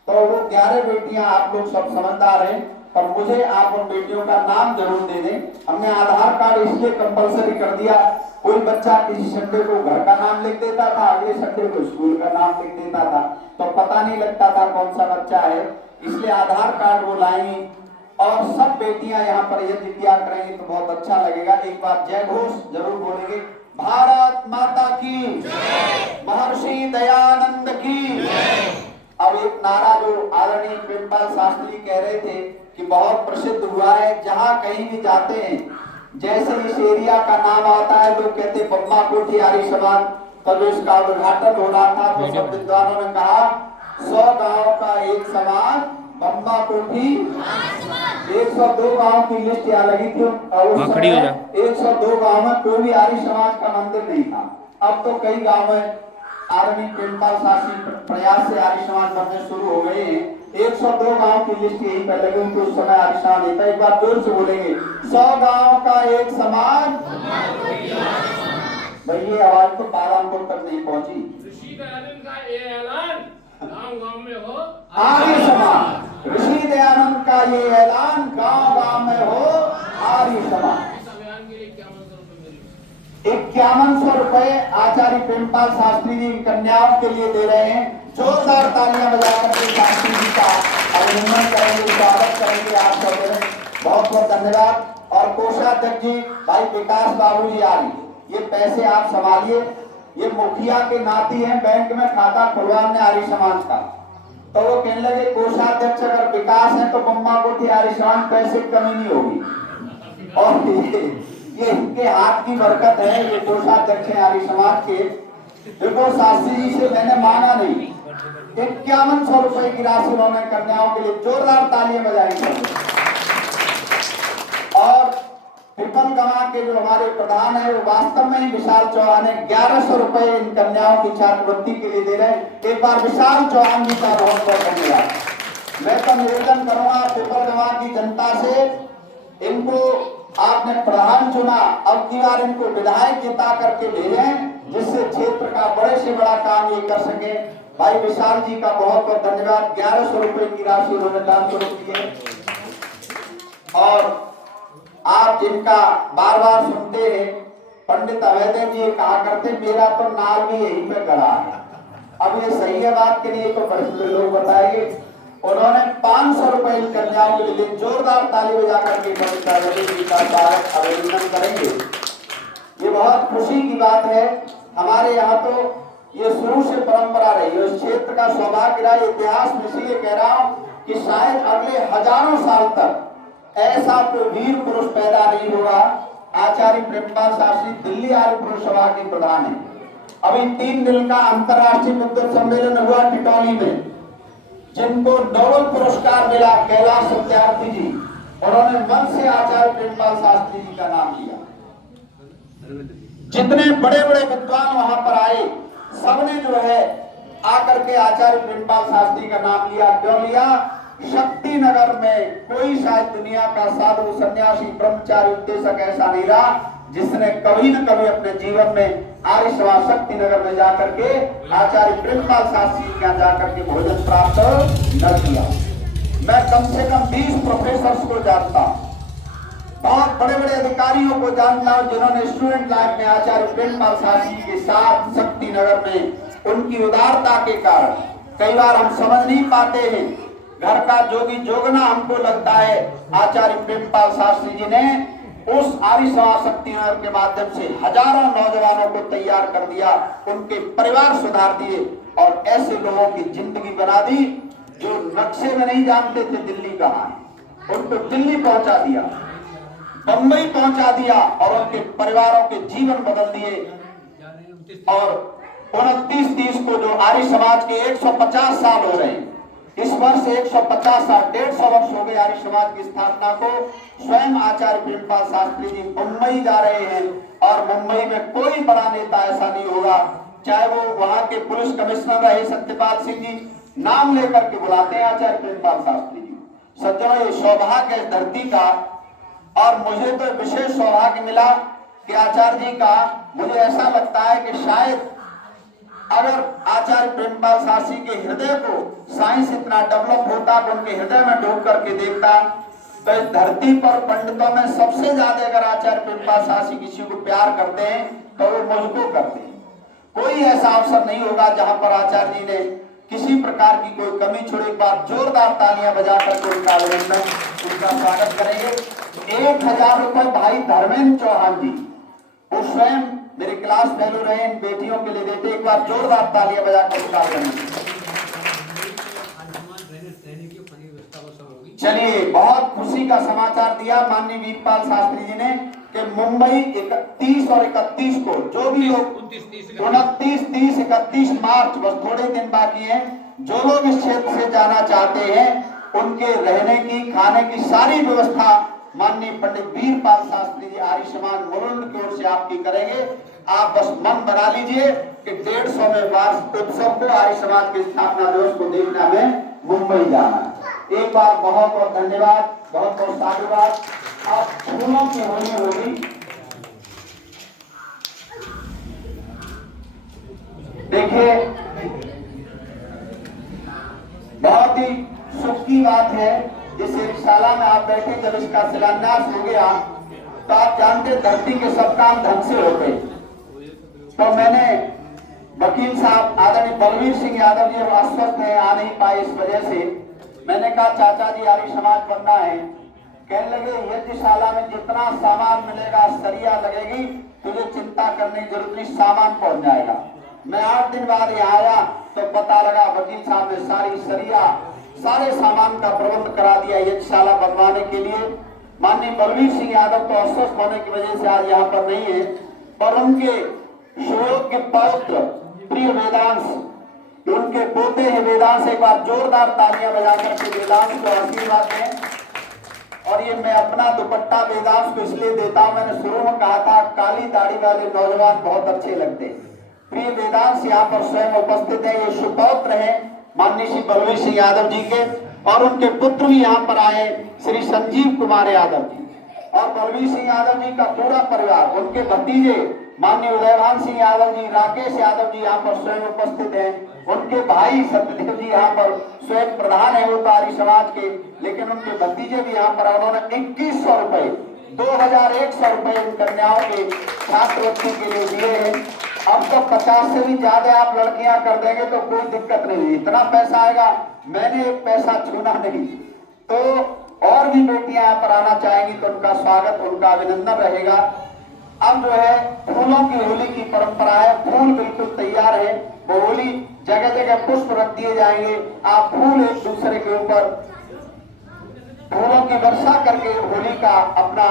तो वो 11 बेटियां आप लोग सब समझदार हैं और मुझे आप उन बेटियों का नाम जरूर दे दें। हमने आधार कार्ड इसलिए कंपलसरी कर दिया, कोई बच्चा किसी संडे को घर का नाम लिख देता था, अगले संडे को स्कूल का नाम लिख देता था, तो पता नहीं लगता था कौन सा बच्चा है। इसलिए आधार कार्ड वो लाएंगे और सब बेटियां यहाँ पर यज्ञ किया करेंगी तो बहुत अच्छा लगेगा। एक बार जय घोष जरूर बोलेंगे। भारत माता की, महर्षि दयानंद की। अब एक नारा जो आदरणीय प्रेमपाल शास्त्री कह रहे थे कि बहुत प्रसिद्ध हुआ है, जहाँ कहीं भी जाते हैं, जैसे इस एरिया का नाम आता है लोग कहते बम्मा कोठी आर्य समाज। तब इसका उद्घाटन हो रहा था तो सब विद्वानों ने कहा 100 गांव का एक समाज, बम्मा कोठी 102 गांव की लिस्ट यहाँ लगी थी और उस समय 102 गांव में कोई भी आर्य समाज का मंदिर नहीं था। अब तो कई गांव में आदरणीय प्रेमपाल शास्त्री प्रयास से आर्य समाज बनने शुरू हो गए हैं। 102 गांव की लिस्ट यही पर लगी हुई, उस समय आर्य समाज नहीं था। एक बार जोर से बोलेंगे, 100 गांव का एक समाज, भाई ये आवाज तो पारामपुर तक नहीं पहुंची। ऋषि दयानंद का ये ऐलान गांव-गांव में हो, आर्य समाज। ऋषि दयानंद का ये ऐलान गांव-गांव में हो, आर्य समाज। इस अभियान के लिए 5100 रुपए मिले। 5100 रुपए आचार्य प्रेमपाल शास्त्री जी कन्याओं के लिए दे रहे हैं। जोरदार तालियां बजाकर के शास्त्री जी का अभिनंदन करेंगे, स्वागत करेंगे आप सब। बहुत बहुत धन्यवाद। और कोषाध्यक्ष जी भाई विकास बाबू जी आर्य, ये पैसे आप संभालिए। ये मुखिया के नाती हैं, बैंक में खाता खुलवाने आर्य समाज का। तो वो कहने लगे कोषाध्यक्ष अगर विकास है तो मम्मा को थी आर्य समाज, पैसे की कमी नहीं होगी। और ये इनके हाथ की बरकत है। ये कोषाध्यक्ष है आर्य समाज के। देखो शास्त्री जी से मैंने मांगा नहीं, 5100 रुपए की राशि उन्होंने कन्याओं के लिए। जोरदार तालियां बजाएंगे। और पिपल गंवा के जो हमारे प्रधान है वो वास्तव में ही विशाल चौहान है, 1100 रुपए इन कन्याओं की छात्रवृत्ति के लिए दे रहे हैं। एक बार विशाल चौहान जी का बहुत बहुत धन्यवाद। मैं तो निवेदन करूंगा पिपल गंवा की जनता से, इनको आपने प्रधान चुना, अब की बार इनको विधायक जिता करके भेजें, जिससे क्षेत्र का बड़े से बड़ा काम ये कर सके। भाई विशाल जी का बहुत बहुत धन्यवाद। 1100 रुपए की राशि उन्होंने दान स्वरूप दी है। और आप जिनका बार बार सुनते हैं, पंडित अवैधे जी कहा करते मेरा तो नाल भी यहीं पे गड़ा है। अब ये सही है बात के लिए तो बड़े लोग बताएंगे। उन्होंने 500 रुपए इन कन्याओं के लिए जोरदार ताली बजा करके पंडित अवैधे जी का स्वागत अभिनंदन करेंगे। ये बहुत खुशी की बात है। हमारे यहाँ तो ये शुरू से परंपरा रही है। इस क्षेत्र का सौभाग्य रहा। इतिहास में इसलिए कह रहा हूँ कि शायद अगले हजारों साल तक ऐसा कोई वीर पुरुष पैदा नहीं हुआ। आचार्य प्रेमपाल शास्त्री दिल्ली आर्य पुरुष सभा के प्रधान है। अभी 3 दिन का अंतर्राष्ट्रीय विद्वत सम्मेलन हुआ टिटौली में, जिनको नोबेल पुरस्कार मिला कैलाश सत्यार्थी जी, उन्होंने मन से आचार्य प्रेमपाल शास्त्री जी का नाम लिया। जितने बड़े बड़े विद्वान वहां पर आए, सबने जो है आकर के आचार्य प्रेमपाल शास्त्री का नाम लिया। क्यों लिया? शक्ति नगर में कोई शायद दुनिया का साधु सन्यासी ब्रह्मचारी उपदेशक ऐसा नहीं रहा जिसने कभी न कभी अपने जीवन में आर्य समाज शक्ति नगर में जाकर के आचार्य प्रेमपाल शास्त्री के यहाँ जाकर के भोजन प्राप्त न किया। मैं कम से कम 20 प्रोफेसर्स को जानता हूँ, बहुत बड़े बड़े अधिकारियों को जानता हूँ जिन्होंने स्टूडेंट लाइफ में आचार्य प्रेमपाल शास्त्री के साथ शक्ति नगर में उनकी उदारता के कारण कई बार हम समझ नहीं पाते हैं। घर का जोगी जोगना हमको लगता है आचार्य प्रेमपाल शास्त्री जी ने उस आर्य समाज शक्ति नगर के माध्यम से हजारों नौजवानों को तैयार कर दिया, उनके परिवार सुधार दिए और ऐसे लोगों की जिंदगी बना दी जो नक्शे में नहीं जानते थे दिल्ली कहाँ है, उनको दिल्ली पहुंचा दिया, बंबई पहुंचा दिया और उनके परिवारों के जीवन बदल दिए। और 29-30 को जो आर्य समाज के 150 साल हो रहे हैं, इस वर्ष 150 साल 150 वर्ष हो गए आर्य समाज की स्थापना को। स्वयं आचार्य प्रेमपाल शास्त्री जी मुंबई जा रहे हैं और मुंबई में कोई बड़ा नेता ऐसा नहीं होगा, चाहे वो वहां के पुलिस कमिश्नर रहे सत्यपाल सिंह जी, नाम लेकर के बुलाते हैं आचार्य प्रेमपाल शास्त्री जी। सज्जनों, ये सौभाग्य इस धरती का। और मुझे तो विशेष सौभाग्य मिला कि आचार्य जी का, मुझे ऐसा लगता है कि शायद अगर आचार्य प्रेमपाल शास्त्री के हृदय को साइंस इतना डेवलप होता कि उनके हृदय में ढूंढ करके देखता, तो इस धरती पर पंडितों में सबसे ज्यादा अगर आचार्य प्रेमपाल शास्त्री किसी को प्यार करते हैं तो वो मुझको करते हैं। कोई ऐसा अवसर नहीं होगा जहां पर आचार्य जी ने किसी प्रकार की कोई कमी छोड़ी। एक बार जोरदार तालियां बजाकर के उनका अभिनंदन, उनका स्वागत करेंगे। 1000 रुपए भाई धर्मेंद्र चौहान जी, वो स्वयं मेरे क्लास फेलो रहे, इन बेटियों के लिए देते। एक बार जोरदार तालियां बजाकर उनका अभिनंदन। चलिए, बहुत खुशी का समाचार दिया माननीय वीरपाल शास्त्री जी ने कि मुंबई 31 और 31 को जो भी लोग 29, 30, 31 मार्च, बस थोड़े दिन बाकी हैं, जो लोग इस क्षेत्र से जाना चाहते हैं उनके रहने की खाने की सारी व्यवस्था माननीय पंडित वीरपाल शास्त्री जी आर्य समाज मुलुंड की ओर से आपकी करेंगे। आप बस मन बना लीजिए कि 150वें वार्षिक उत्सव को आर्य समाज के स्थापना दिवस को देखना में मुंबई जाना है। एक बार बहुत बहुत धन्यवाद, बहुत बहुत साधुवाद। अब फूलों की होली होगी। देखिए, बहुत ही सुख की बात है, जिस यज्ञशाला में आप बैठे, जब इसका शिलान्यास हो गया तो आप जानते धरती के सब काम ढंग से होते। तो मैंने वकील साहब आदरणीय बलवीर सिंह यादव जी अस्वस्थ हैं, आ नहीं पाए, इस वजह से मैंने कहा चाचा जी आर्य समाज बनना है। कहने लगे यज्ञशाला में जितना सामान मिलेगा, सरिया लगेगी, तुझे चिंता करने की जरूरत नहीं, सामान पहुंच जाएगा। मैं 8 दिन बाद यहाँ आया तो पता लगा वकील साहब ने सारी सरिया, सारे सामान का प्रबंध करा दिया यज्ञशाला बनवाने के लिए। माननीय बलवीर सिंह यादव तो अस्वस्थ होने की वजह से आज यहाँ पर नहीं है, पर उनके सुयोग्य पौत्र प्रिय वेदांश, उनके पोते हैं वेदांश, एक बार जोरदार तालियां बजाकर के वेदांश को आशीर्वाद दें। और ये मैं अपना दुपट्टा वेदांश को इसलिए देता हूं, मैंने शुरू में कहा था काली दाढ़ी वाले नौजवान बहुत अच्छे लगते हैं। प्रिय वेदांश यहाँ पर स्वयं उपस्थित है, ये सुपौत्र है माननीय श्री बलवीर सिंह यादव जी के, और उनके पुत्र भी यहाँ पर आए श्री संजीव कुमार यादव जी, और बलवीर सिंह यादव जी का पूरा परिवार, उनके भतीजे माननीय उदयभान सिंह यादव जी, राकेश यादव जी यहाँ पर स्वयं उपस्थित हैं, उनके भाई सत्यदेव जी यहाँ पर स्वयं प्रधान है वो आर्य समाज के, लेकिन उनके भतीजे भी यहाँ पर, उन्होंने 2100 रुपए 2100 रुपए इन कन्याओं के छात्रवृत्ति के लिए दिए हैं। अब तो 50 से भी ज्यादा आप लड़कियां कर देंगे तो कोई दिक्कत नहीं, इतना पैसा आएगा, मैंने एक पैसा छूना नहीं। तो और भी बेटियां यहाँ पर आना चाहेंगी तो उनका स्वागत, उनका अभिनंदन रहेगा। अब जो है फूलों की होली की परंपरा है, फूल बिल्कुल तैयार है, वो होली जगह जगह पुष्प रख दिए जाएंगे, आप फूल एक दूसरे के ऊपर फूलों की वर्षा करके होली का अपना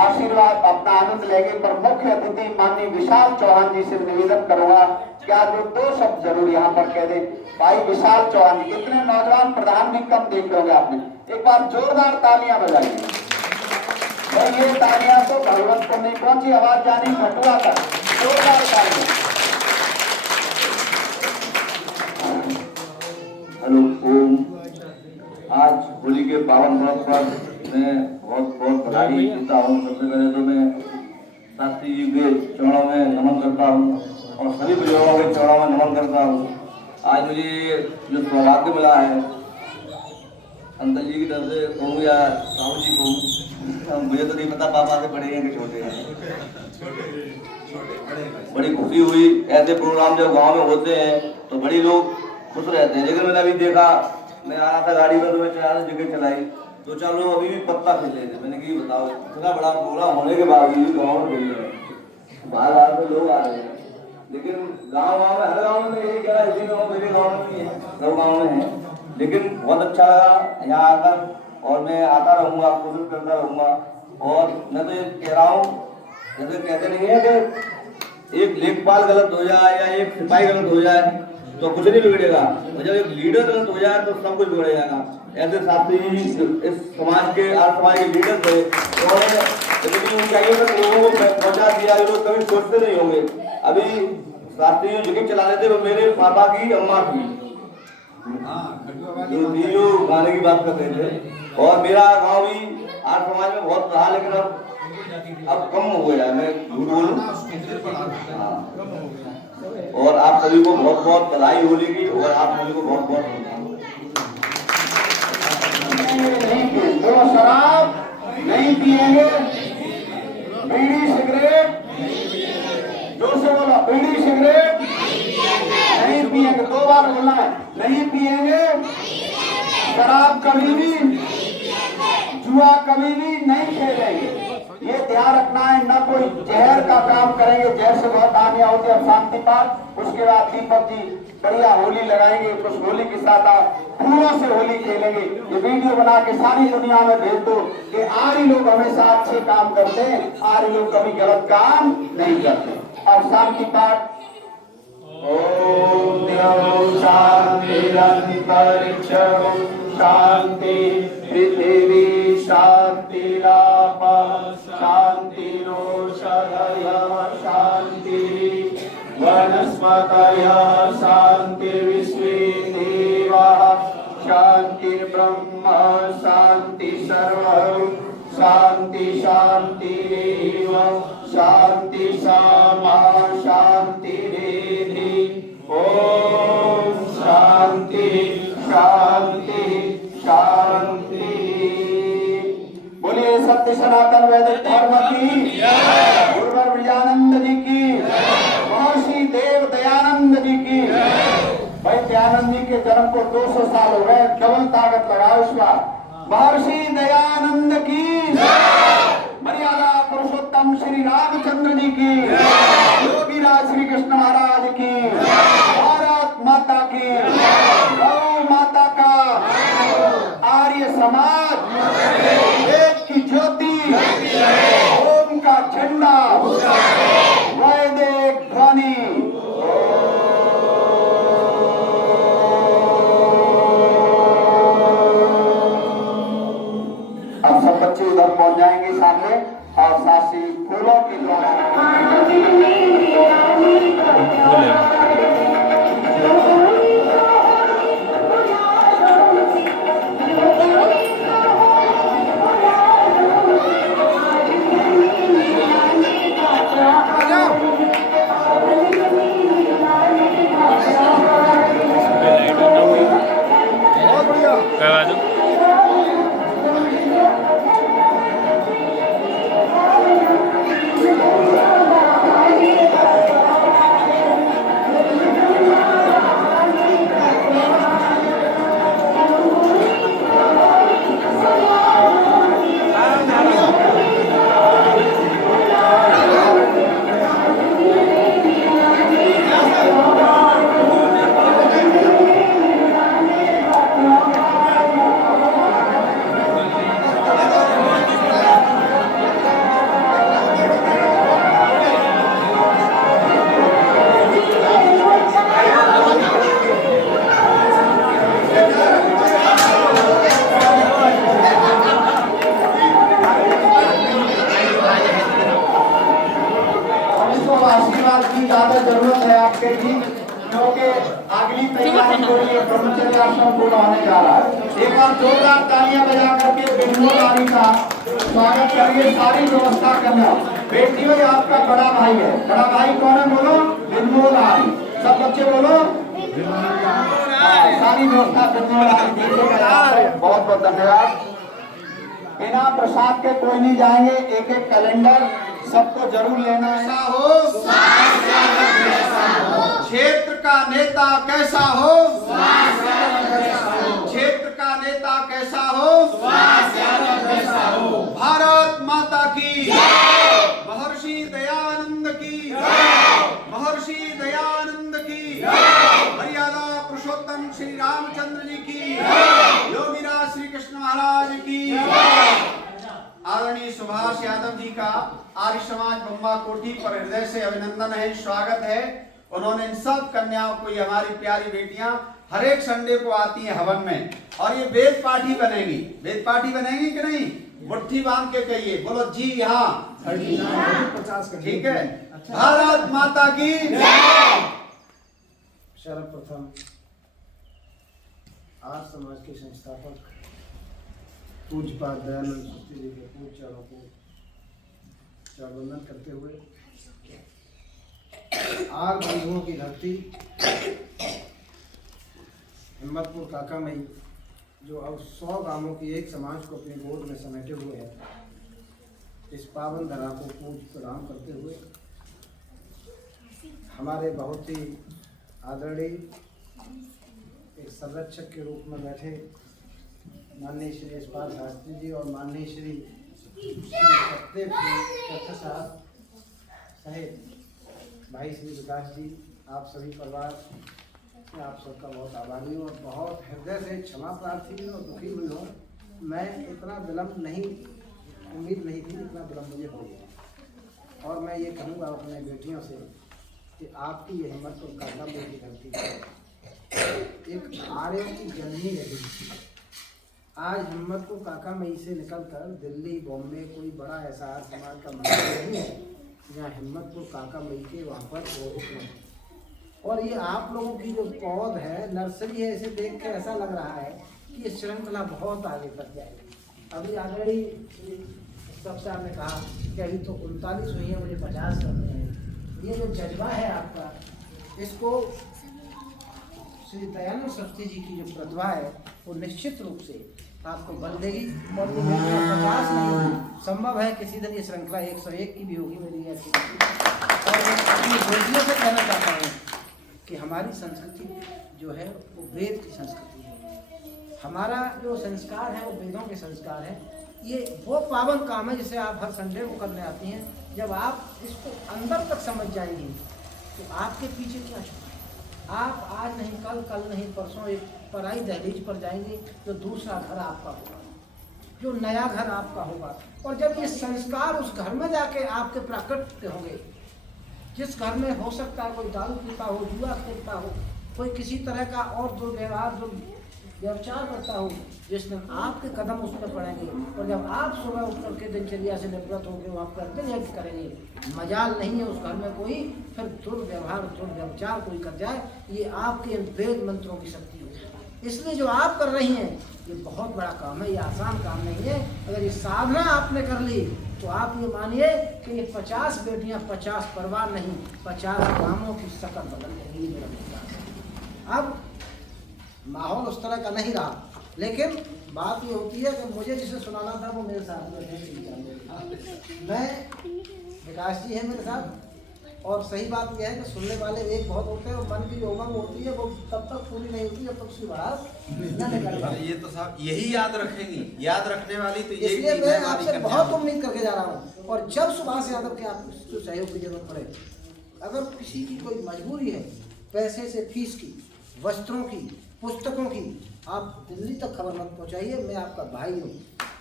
आशीर्वाद, अपना आनंद लेंगे। पर मुख्य अतिथि माननीय विशाल चौहान जी से निवेदन करूंगा क्या जो 2 शब्द जरूर यहाँ पर कह दे। भाई विशाल चौहान जी, इतने नौजवान प्रधान भी कम देख लोगे आपने, एक बार जोरदार तालियां बजाइए। भाई ये तालियां तो भगवत को नहीं पहुंची, आवाज जानी घटुआ तक, जोरदार तालियां। हेलो ओम, आज होली के पावन पर्व पर मैं बहुत बहुत बधाई देता हूँ। सबसे पहले तो मैं शास्त्री जी के चरणों में नमन करता हूँ और सभी बुजुर्गों के चरणों में नमन करता हूँ। आज मुझे जो सौभाग्य मिला है, अंकल जी की तरफ से कहूँ या साहू जी को, मुझे तो नहीं पता पापा से बड़े हैं कि छोटे हैं। बड़ी खुशी हुई, ऐसे प्रोग्राम जब गाँव में होते हैं तो बड़ी लोग खुश रहते हैं। लेकिन मैंने अभी देखा, मैं आ रहा था गाड़ी में तो मैं जगह चलाई, 2-4 लोग अभी भी पत्ता खेल रहे थे। मैंने कहा बताओ, इतना बड़ा प्रोग्राम होने के बावजूद गाँव में खेल रहे हैं, बाहर से लोग आ रहे हैं। लेकिन गाँव में हर गाँव में यही कह रहा है, इसी गाँव मेरे गाँव में भी है, सब गाँव में है। लेकिन बहुत अच्छा लगा यहाँ आकर, और मैं आता रहूँगा, कोशिश करता रहूँगा। और मैं तो ये कह रहा हूँ, जैसे कहते नहीं है कि एक लेखपाल गलत हो जाए या एक सिपाही गलत हो जाए तो कुछ नहीं बिगड़ेगा, और जब एक लीडर गलत हो जाए तो सब कुछ बिगड़ जाएगा। ऐसे शास्त्री इस समाज के, आर्य समाज के लीडर थे, उन्होंने इतनी ऊंचाइयों तक लोगों को पहुंचा दिया, लोग कभी सोचते नहीं होंगे। अभी शास्त्री जो जगह चला रहे थे वो मेरे पापा की अम्मा थी, जो गाने की बात कर रहे थे। और मेरा गाँव भी आर्य समाज में बहुत रहा, लेकिन अब कम हो गया है, मैं झूठ बोलूं। और आप सभी को बहुत बहुत बधाई होली की, और आप सभी को बहुत बहुत तो शराब नहीं पिएंगे, बीड़ी सिगरेट, जोर से बोलो, बीड़ी सिगरेट नहीं पिएंगे, 2 बार बोलना है, नहीं पिएंगे, शराब कभी भी, जुआ कभी भी नहीं खेलेंगे। ये ध्यान रखना है, न कोई जहर का काम करेंगे, जहर से बहुत हानि होती है। शांति पाठ, उसके बाद दीपक जी बढ़िया होली लगाएंगे, कुछ होली के साथ आप फूलों से होली खेलेंगे। ये वीडियो बना के सारी दुनिया में भेज दो कि आर्य लोग हमेशा अच्छे काम करते हैं, आर्य लोग कभी गलत काम नहीं करते। अब शांति पाठ। ओम शांति पृथ्वी शांतिराप शांतिरोषधयः शांति वनस्पतयः शांतिर्विश्वे देवाः शांतिर्ब्रह्म शांति सर्वं शांति शांतिरेव शांति सामा शांतिरेधि। ओम सत्य सनातन वैदिक धर्म की, गुरुवर विजयानंद जी की, महर्षि देव दयानंद जी की। भाई दयानंद जी के जन्म को 200 साल हो गए, डबल ताकत लगाओ इस बार। महर्षि दयानंद की, मर्यादा पुरुषोत्तम श्री रामचंद्र जी की, योगीराज श्री कृष्ण महाराज की, भारत माता की, गौ माता का, आर्य समाज, वेद की ज्योति, ओम का झंडा, वैदिक ध्वनि। अब सब बच्चे उधर पहुंच जाएंगे सामने और साथ ही फूलों की आशीर्वाद की ज्यादा जरूरत है आपके भी, क्योंकि अगली तैयारी के लिए ब्रह्मचर्य आश्रम पूरा होने जा रहा है। एक बार जोरदार तालियां बजा करके बिंदु रानी का स्वागत करिए, सारी व्यवस्था करना। बेटियों ये आपका बड़ा भाई है, बड़ा भाई कौन है बोलो? बिंदु रानी। सब बच्चे बोलो सारी व्यवस्था बिंदु रानी। बहुत बहुत धन्यवाद। बिना प्रसाद के कोई नहीं जाएंगे, एक एक कैलेंडर सबको जरूर लेना है। क्षेत्र का नेता कैसा हो, क्षेत्र का नेता कैसा हो, भारत माता की, महर्षि दयानंद की, महर्षि दयानंद की, मर्यादा पुरुषोत्तम श्री रामचंद्र जी की, योगीराज श्री कृष्ण महाराज की। आदरणीय सुभाष यादव जी का आर्य समाज बम्बा कोठी पर हृदय से अभिनंदन है, स्वागत है। उन्होंने इन सब कन्याओं को, ये हमारी प्यारी बेटियां हर एक संडे को आती हैं हवन में, और ये वेद पाठी बनेगी। वेद पाठी बनेगी कि नहीं? मुट्ठी बांध के कहिए, बोलो जी हाँ। ठीक है। भारत माता की। सर्वप्रथम आर्य समाज के संस्थापक पूज्यपाद दयानंद सरस्वती जी के पूज्य चरणों को वंदन करते हुए, आर्य बंधुओं की धरती हिम्मतपुर काकामई, जो अब 100 गांवों की एक समाज को अपनी गोद में समेटे हुए है, इस पावन धरा को पूज प्रणाम करते हुए हमारे बहुत ही आदरणीय एक संरक्षक के रूप में बैठे माननीय श्री यशपाल शास्त्री जी और माननीय श्री सत्यदेव साहब सहित भाई श्री विकास जी, आप सभी परिवार मैं आप सबका बहुत आभारी हूँ और बहुत हृदय से क्षमा प्रार्थी हूँ और दुखी हुई हूँ। मैं इतना विलम्ब नहीं, उम्मीद नहीं थी इतना विलम्ब मुझे हो गया। और मैं ये कहूँगा अपने बेटियों से कि आपकी ये हिम्मत और काकामई की धरती है एक आर्यों की जननी रही। आज हिम्मतपुर काकामई से निकलकर दिल्ली, बॉम्बे कोई बड़ा ऐसा समाज का मंदिर नहीं है जहाँ हिम्मतपुर काकामई के वहाँ पर पुरोहित नहीं। और ये आप लोगों की जो पौध है, नर्सरी है, इसे देख कर ऐसा लग रहा है कि ये श्रृंखला बहुत आगे तक जाएगी। अभी आदरणीय साहब ने कहा कि अभी तो 39 हुई है, मुझे 50 करने हैं। ये जो जज्बा है आपका, इसको श्री दयानंद सरस्वती जी की जो प्रतिभा है वो निश्चित रूप से आपको बल देगी। और 50 नहीं संभव है किसी दिन ये श्रृंखला 101 की भी होगी मेरी एक्टिविटी। और मैं अपनी बेटियों से कहना चाहता हूँ कि हमारी संस्कृति जो है वो वेद की संस्कृति है। हमारा जो संस्कार है वो वेदों के संस्कार है। ये वो पावन काम है जिसे आप हर संडे को करने आती हैं। जब आप इसको अंदर तक समझ जाएंगी तो आपके पीछे क्या छुपा है। आप आज नहीं कल, कल नहीं परसों एक पराई दहलीज पर जाएंगे जो दूसरा घर आपका होगा, जो नया घर आपका होगा। और जब ये संस्कार उस घर में जाके आपके प्रकट होंगे, जिस घर में हो सकता है कोई दारू पीता हो, जुआ खेलता हो, कोई किसी तरह का और दुर्व्यवहार दुर्व्यवचार करता हो, जिस दिन आपके कदम उस पर पड़ेंगे और जब आप सुबह उठ करके दिनचर्या से निवृत्त होकर वहाँ प्रतिनिधित्व करेंगे, मजाल नहीं है उस घर में कोई फिर दुर्व्यवहार दुर्व्यवचार कोई कर जाए, ये आपके वेद मंत्रों की शक्ति होगी। इसलिए जो आप कर रही हैं ये बहुत बड़ा काम है, ये आसान काम नहीं है। अगर ये साधना आपने कर ली तो आप ये मानिए कि ये 50 बेटियां 50 परिवार नहीं 50 गांवों की शक्ल बदल जाएगी मेरा विश्वास। अब माहौल उस तरह का नहीं रहा, लेकिन बात ये होती है कि मुझे जिसे सुनाना था वो मेरे साथ में मैं विकास जी है मेरे साथ। और सही बात यह है कि सुनने वाले एक बहुत होते हैं और मन की जो उमंग होती है वो तब तक पूरी नहीं होती जब तक उसकी बात न निकले। ये तो साहब यही याद रखेंगी, याद रखने वाली तो यही। इसलिए मैं आपसे बहुत उम्मीद करके जा रहा हूँ। और जब सुभाष यादव के आपको सहयोग की जरूरत पड़े, अगर किसी की कोई मजबूरी है पैसे से, फीस की, वस्त्रों की, पुस्तकों की, आप दिल्ली तक खबर मत पहुँचाइए। मैं आपका भाई हूँ,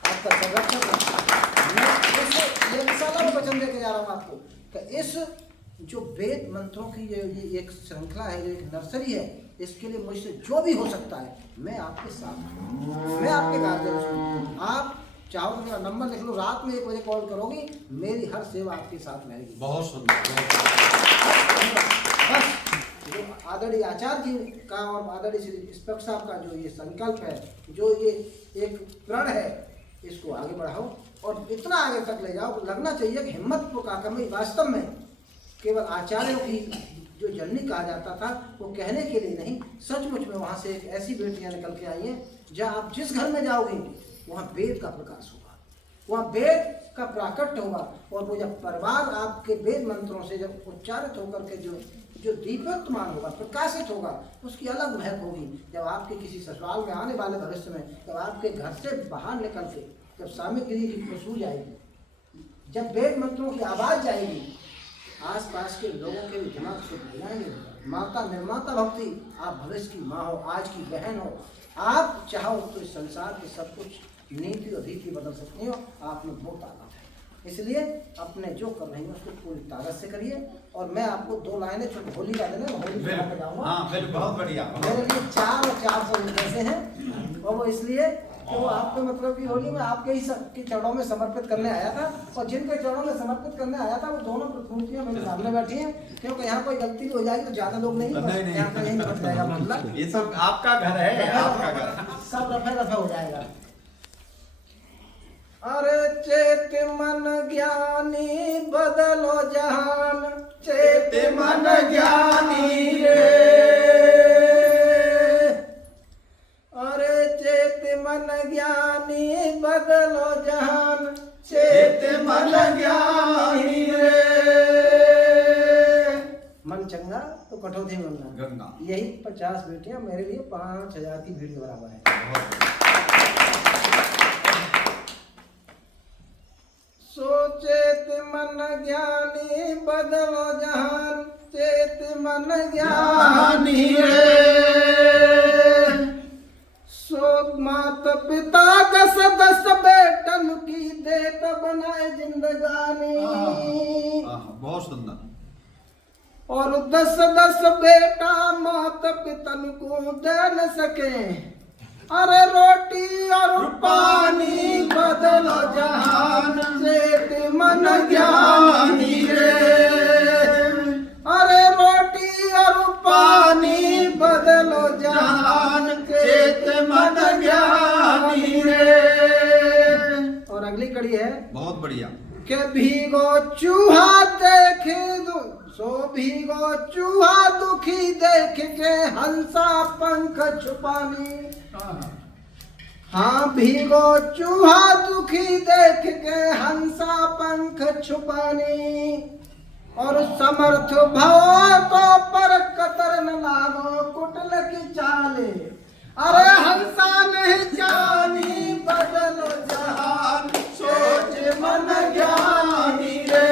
आपका संरक्षक हूँ। मैं इस ये मिसाल में वचन देके जा रहा हूँ आपको कि इस जो वेद मंत्रों की ये एक श्रृंखला है, जो एक नर्सरी है, इसके लिए मुझसे जो भी हो सकता है मैं आपके साथ हूँ, मैं आपके कार्य हूँ। आप चाहो तो मेरा नंबर लिख लो, रात में 1 बजे कॉल करोगी, मेरी हर सेवा आपके साथ रहेगी। बहुत सुंदर। बस जो आदरणीय आचार्य जी का और आदरणीय श्री इंस्पेक्टर साहब का जो ये संकल्प है, जो ये एक प्रण है, इसको आगे बढ़ाओ और इतना आगे तक ले जाओ। लगना चाहिए कि हिम्मत को काकमी वास्तव में केवल आचार्यों की जो जननी कहा जाता था वो कहने के लिए नहीं, सचमुच में वहाँ से एक ऐसी बेटियाँ निकल के आई हैं जहाँ आप जिस घर में जाओगे वहाँ वेद का प्रकाश होगा, वहाँ वेद का प्राकट्य होगा। और वो जब परिवार आपके वेद मंत्रों से जब उच्चारित होकर के जो दीप्यमान होगा, प्रकाशित होगा, उसकी अलग महक होगी। जब आपके किसी ससुराल में आने वाले भविष्य में, जब आपके घर से बाहर निकल के जब सामग्री की खुशबू जाएगी, जब वेद मंत्रों की आवाज़ जाएगी, आसपास के लोगों के भी दिमाग शुद्ध हो जाएंगे। माता निर्माता भक्ति, आप भविष्य की माँ हो, आज की बहन हो, आप चाहो तो इस संसार के सब कुछ नीति और रीति बदल सकती हो। आप में बहुत ताकत है, इसलिए अपने जो कर रही हो उसको पूरी ताकत से करिए। और मैं आपको 2 लाइनें छोटी होली का दिन है, होली सुना के जाऊँगा। हाँ फिर बहुत बढ़िया। मेरे लिए 4 और 400 पैसे हैं, और वो इसलिए तो आपके मतलब की होली में आपके ही के चरणों में समर्पित करने आया था। और जिनके चरणों में समर्पित करने आया था वो दोनों प्रतिमूर्तियां मेरे सामने बैठी हैं, क्योंकि यहाँ कोई गलती हो जाएगी तो ज्यादा लोग नहीं, यहाँ पे यही फट जाएगा मामला। ये सब आपका घर है, आपका घर, सब रफे हो जाएगा। अरे चेत मन ज्ञानी बदलो जहान, चेत मन ज्ञानी रे, अरे चेत मन ज्ञानी बदलो जहान, चेत मन ज्ञानी रे। मन चंगा तो कठौती मंगा, गंगा। यही 50 बेटियां मेरे लिए 5000 की भीड़ के बराबर है। सोचेत मन ज्ञानी बदलो जहान, चेत मन ज्ञानी रे। सो मात पिता 10 बेटन की देत बनाए जिंदगानी। बहुत सुंदर। और 10 बेटा मात पितन को दे न सके, अरे रोटी और पानी बदलो जहान, चेत मन ज्ञानी रे। अरे रोटी और पानी बदलो जहान, चेत मन ज्ञानी रे। और अगली कड़ी है बहुत बढ़िया। के भीगो चूहा देख दो, सो भीगो चूहा दुखी देख के हंसा पंख छुपानी। हाँ भीगो चूहा दुखी देख के हंसा पंख छुपाने और समर्थ भव तो पर कतर न लागो कुटल की चाले। अरे हंसा नहीं जानी बदलो जहान सोच मन ज्ञानी रे।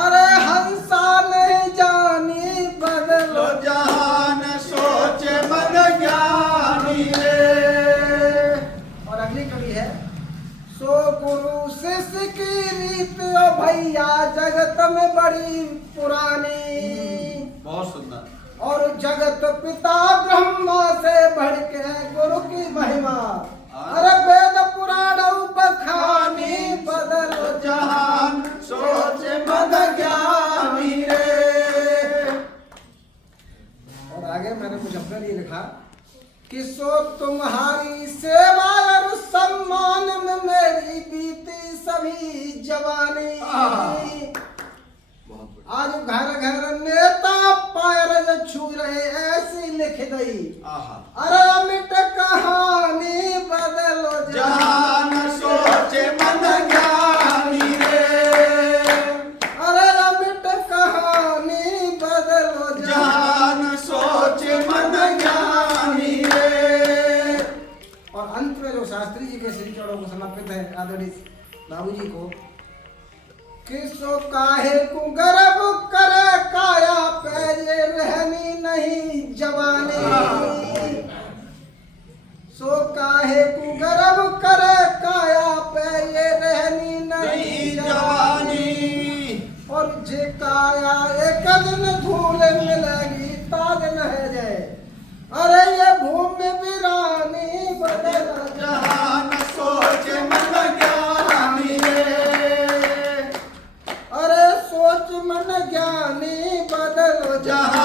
अरे हंसा नहीं जानी बदलो जहान सोच मन ज्ञानी रे। और अगली कड़ी है, सो गुरु शिष्य की रीत ओ भैया जगत में बड़ी पुरानी। बहुत सुंदर। और जगत पिता ब्रह्मा से बढ़ के गुरु की महिमा। अरे वेद पुराण बखानी बदलो जहान सोच मन ज्ञानी रे। और आगे मैंने कुछ अपने लिए लिखा कि सो तुम्हारी सेवा और सम्मान में मेरी बीती सभी जवानी। आज घर घर नेता पैर छू रहे ऐसी लिख गई। अरे अमिट कहानी बदलो जहान सोच मन ज्ञानी रे। अरे अमिट कहानी बदलो जहान सोच मन ज्ञानी रे। और अंत में जो शास्त्री जी के श्री चरणों को समर्पित है आदरणीय बाबू जी को, किसो काहे को गर्व करे काया पैजे रहनी नहीं जवानी। सो काहे को गर्व करे काया पैजे रहनी नहीं जवानी। और जे काया एक दिन धूल मिलेगी ताज न जाए। अरे ये भूमि वीरानी बदल जहान सोच मन ज्ञानी रे। अरे सोच मन ज्ञानी बदलो जहान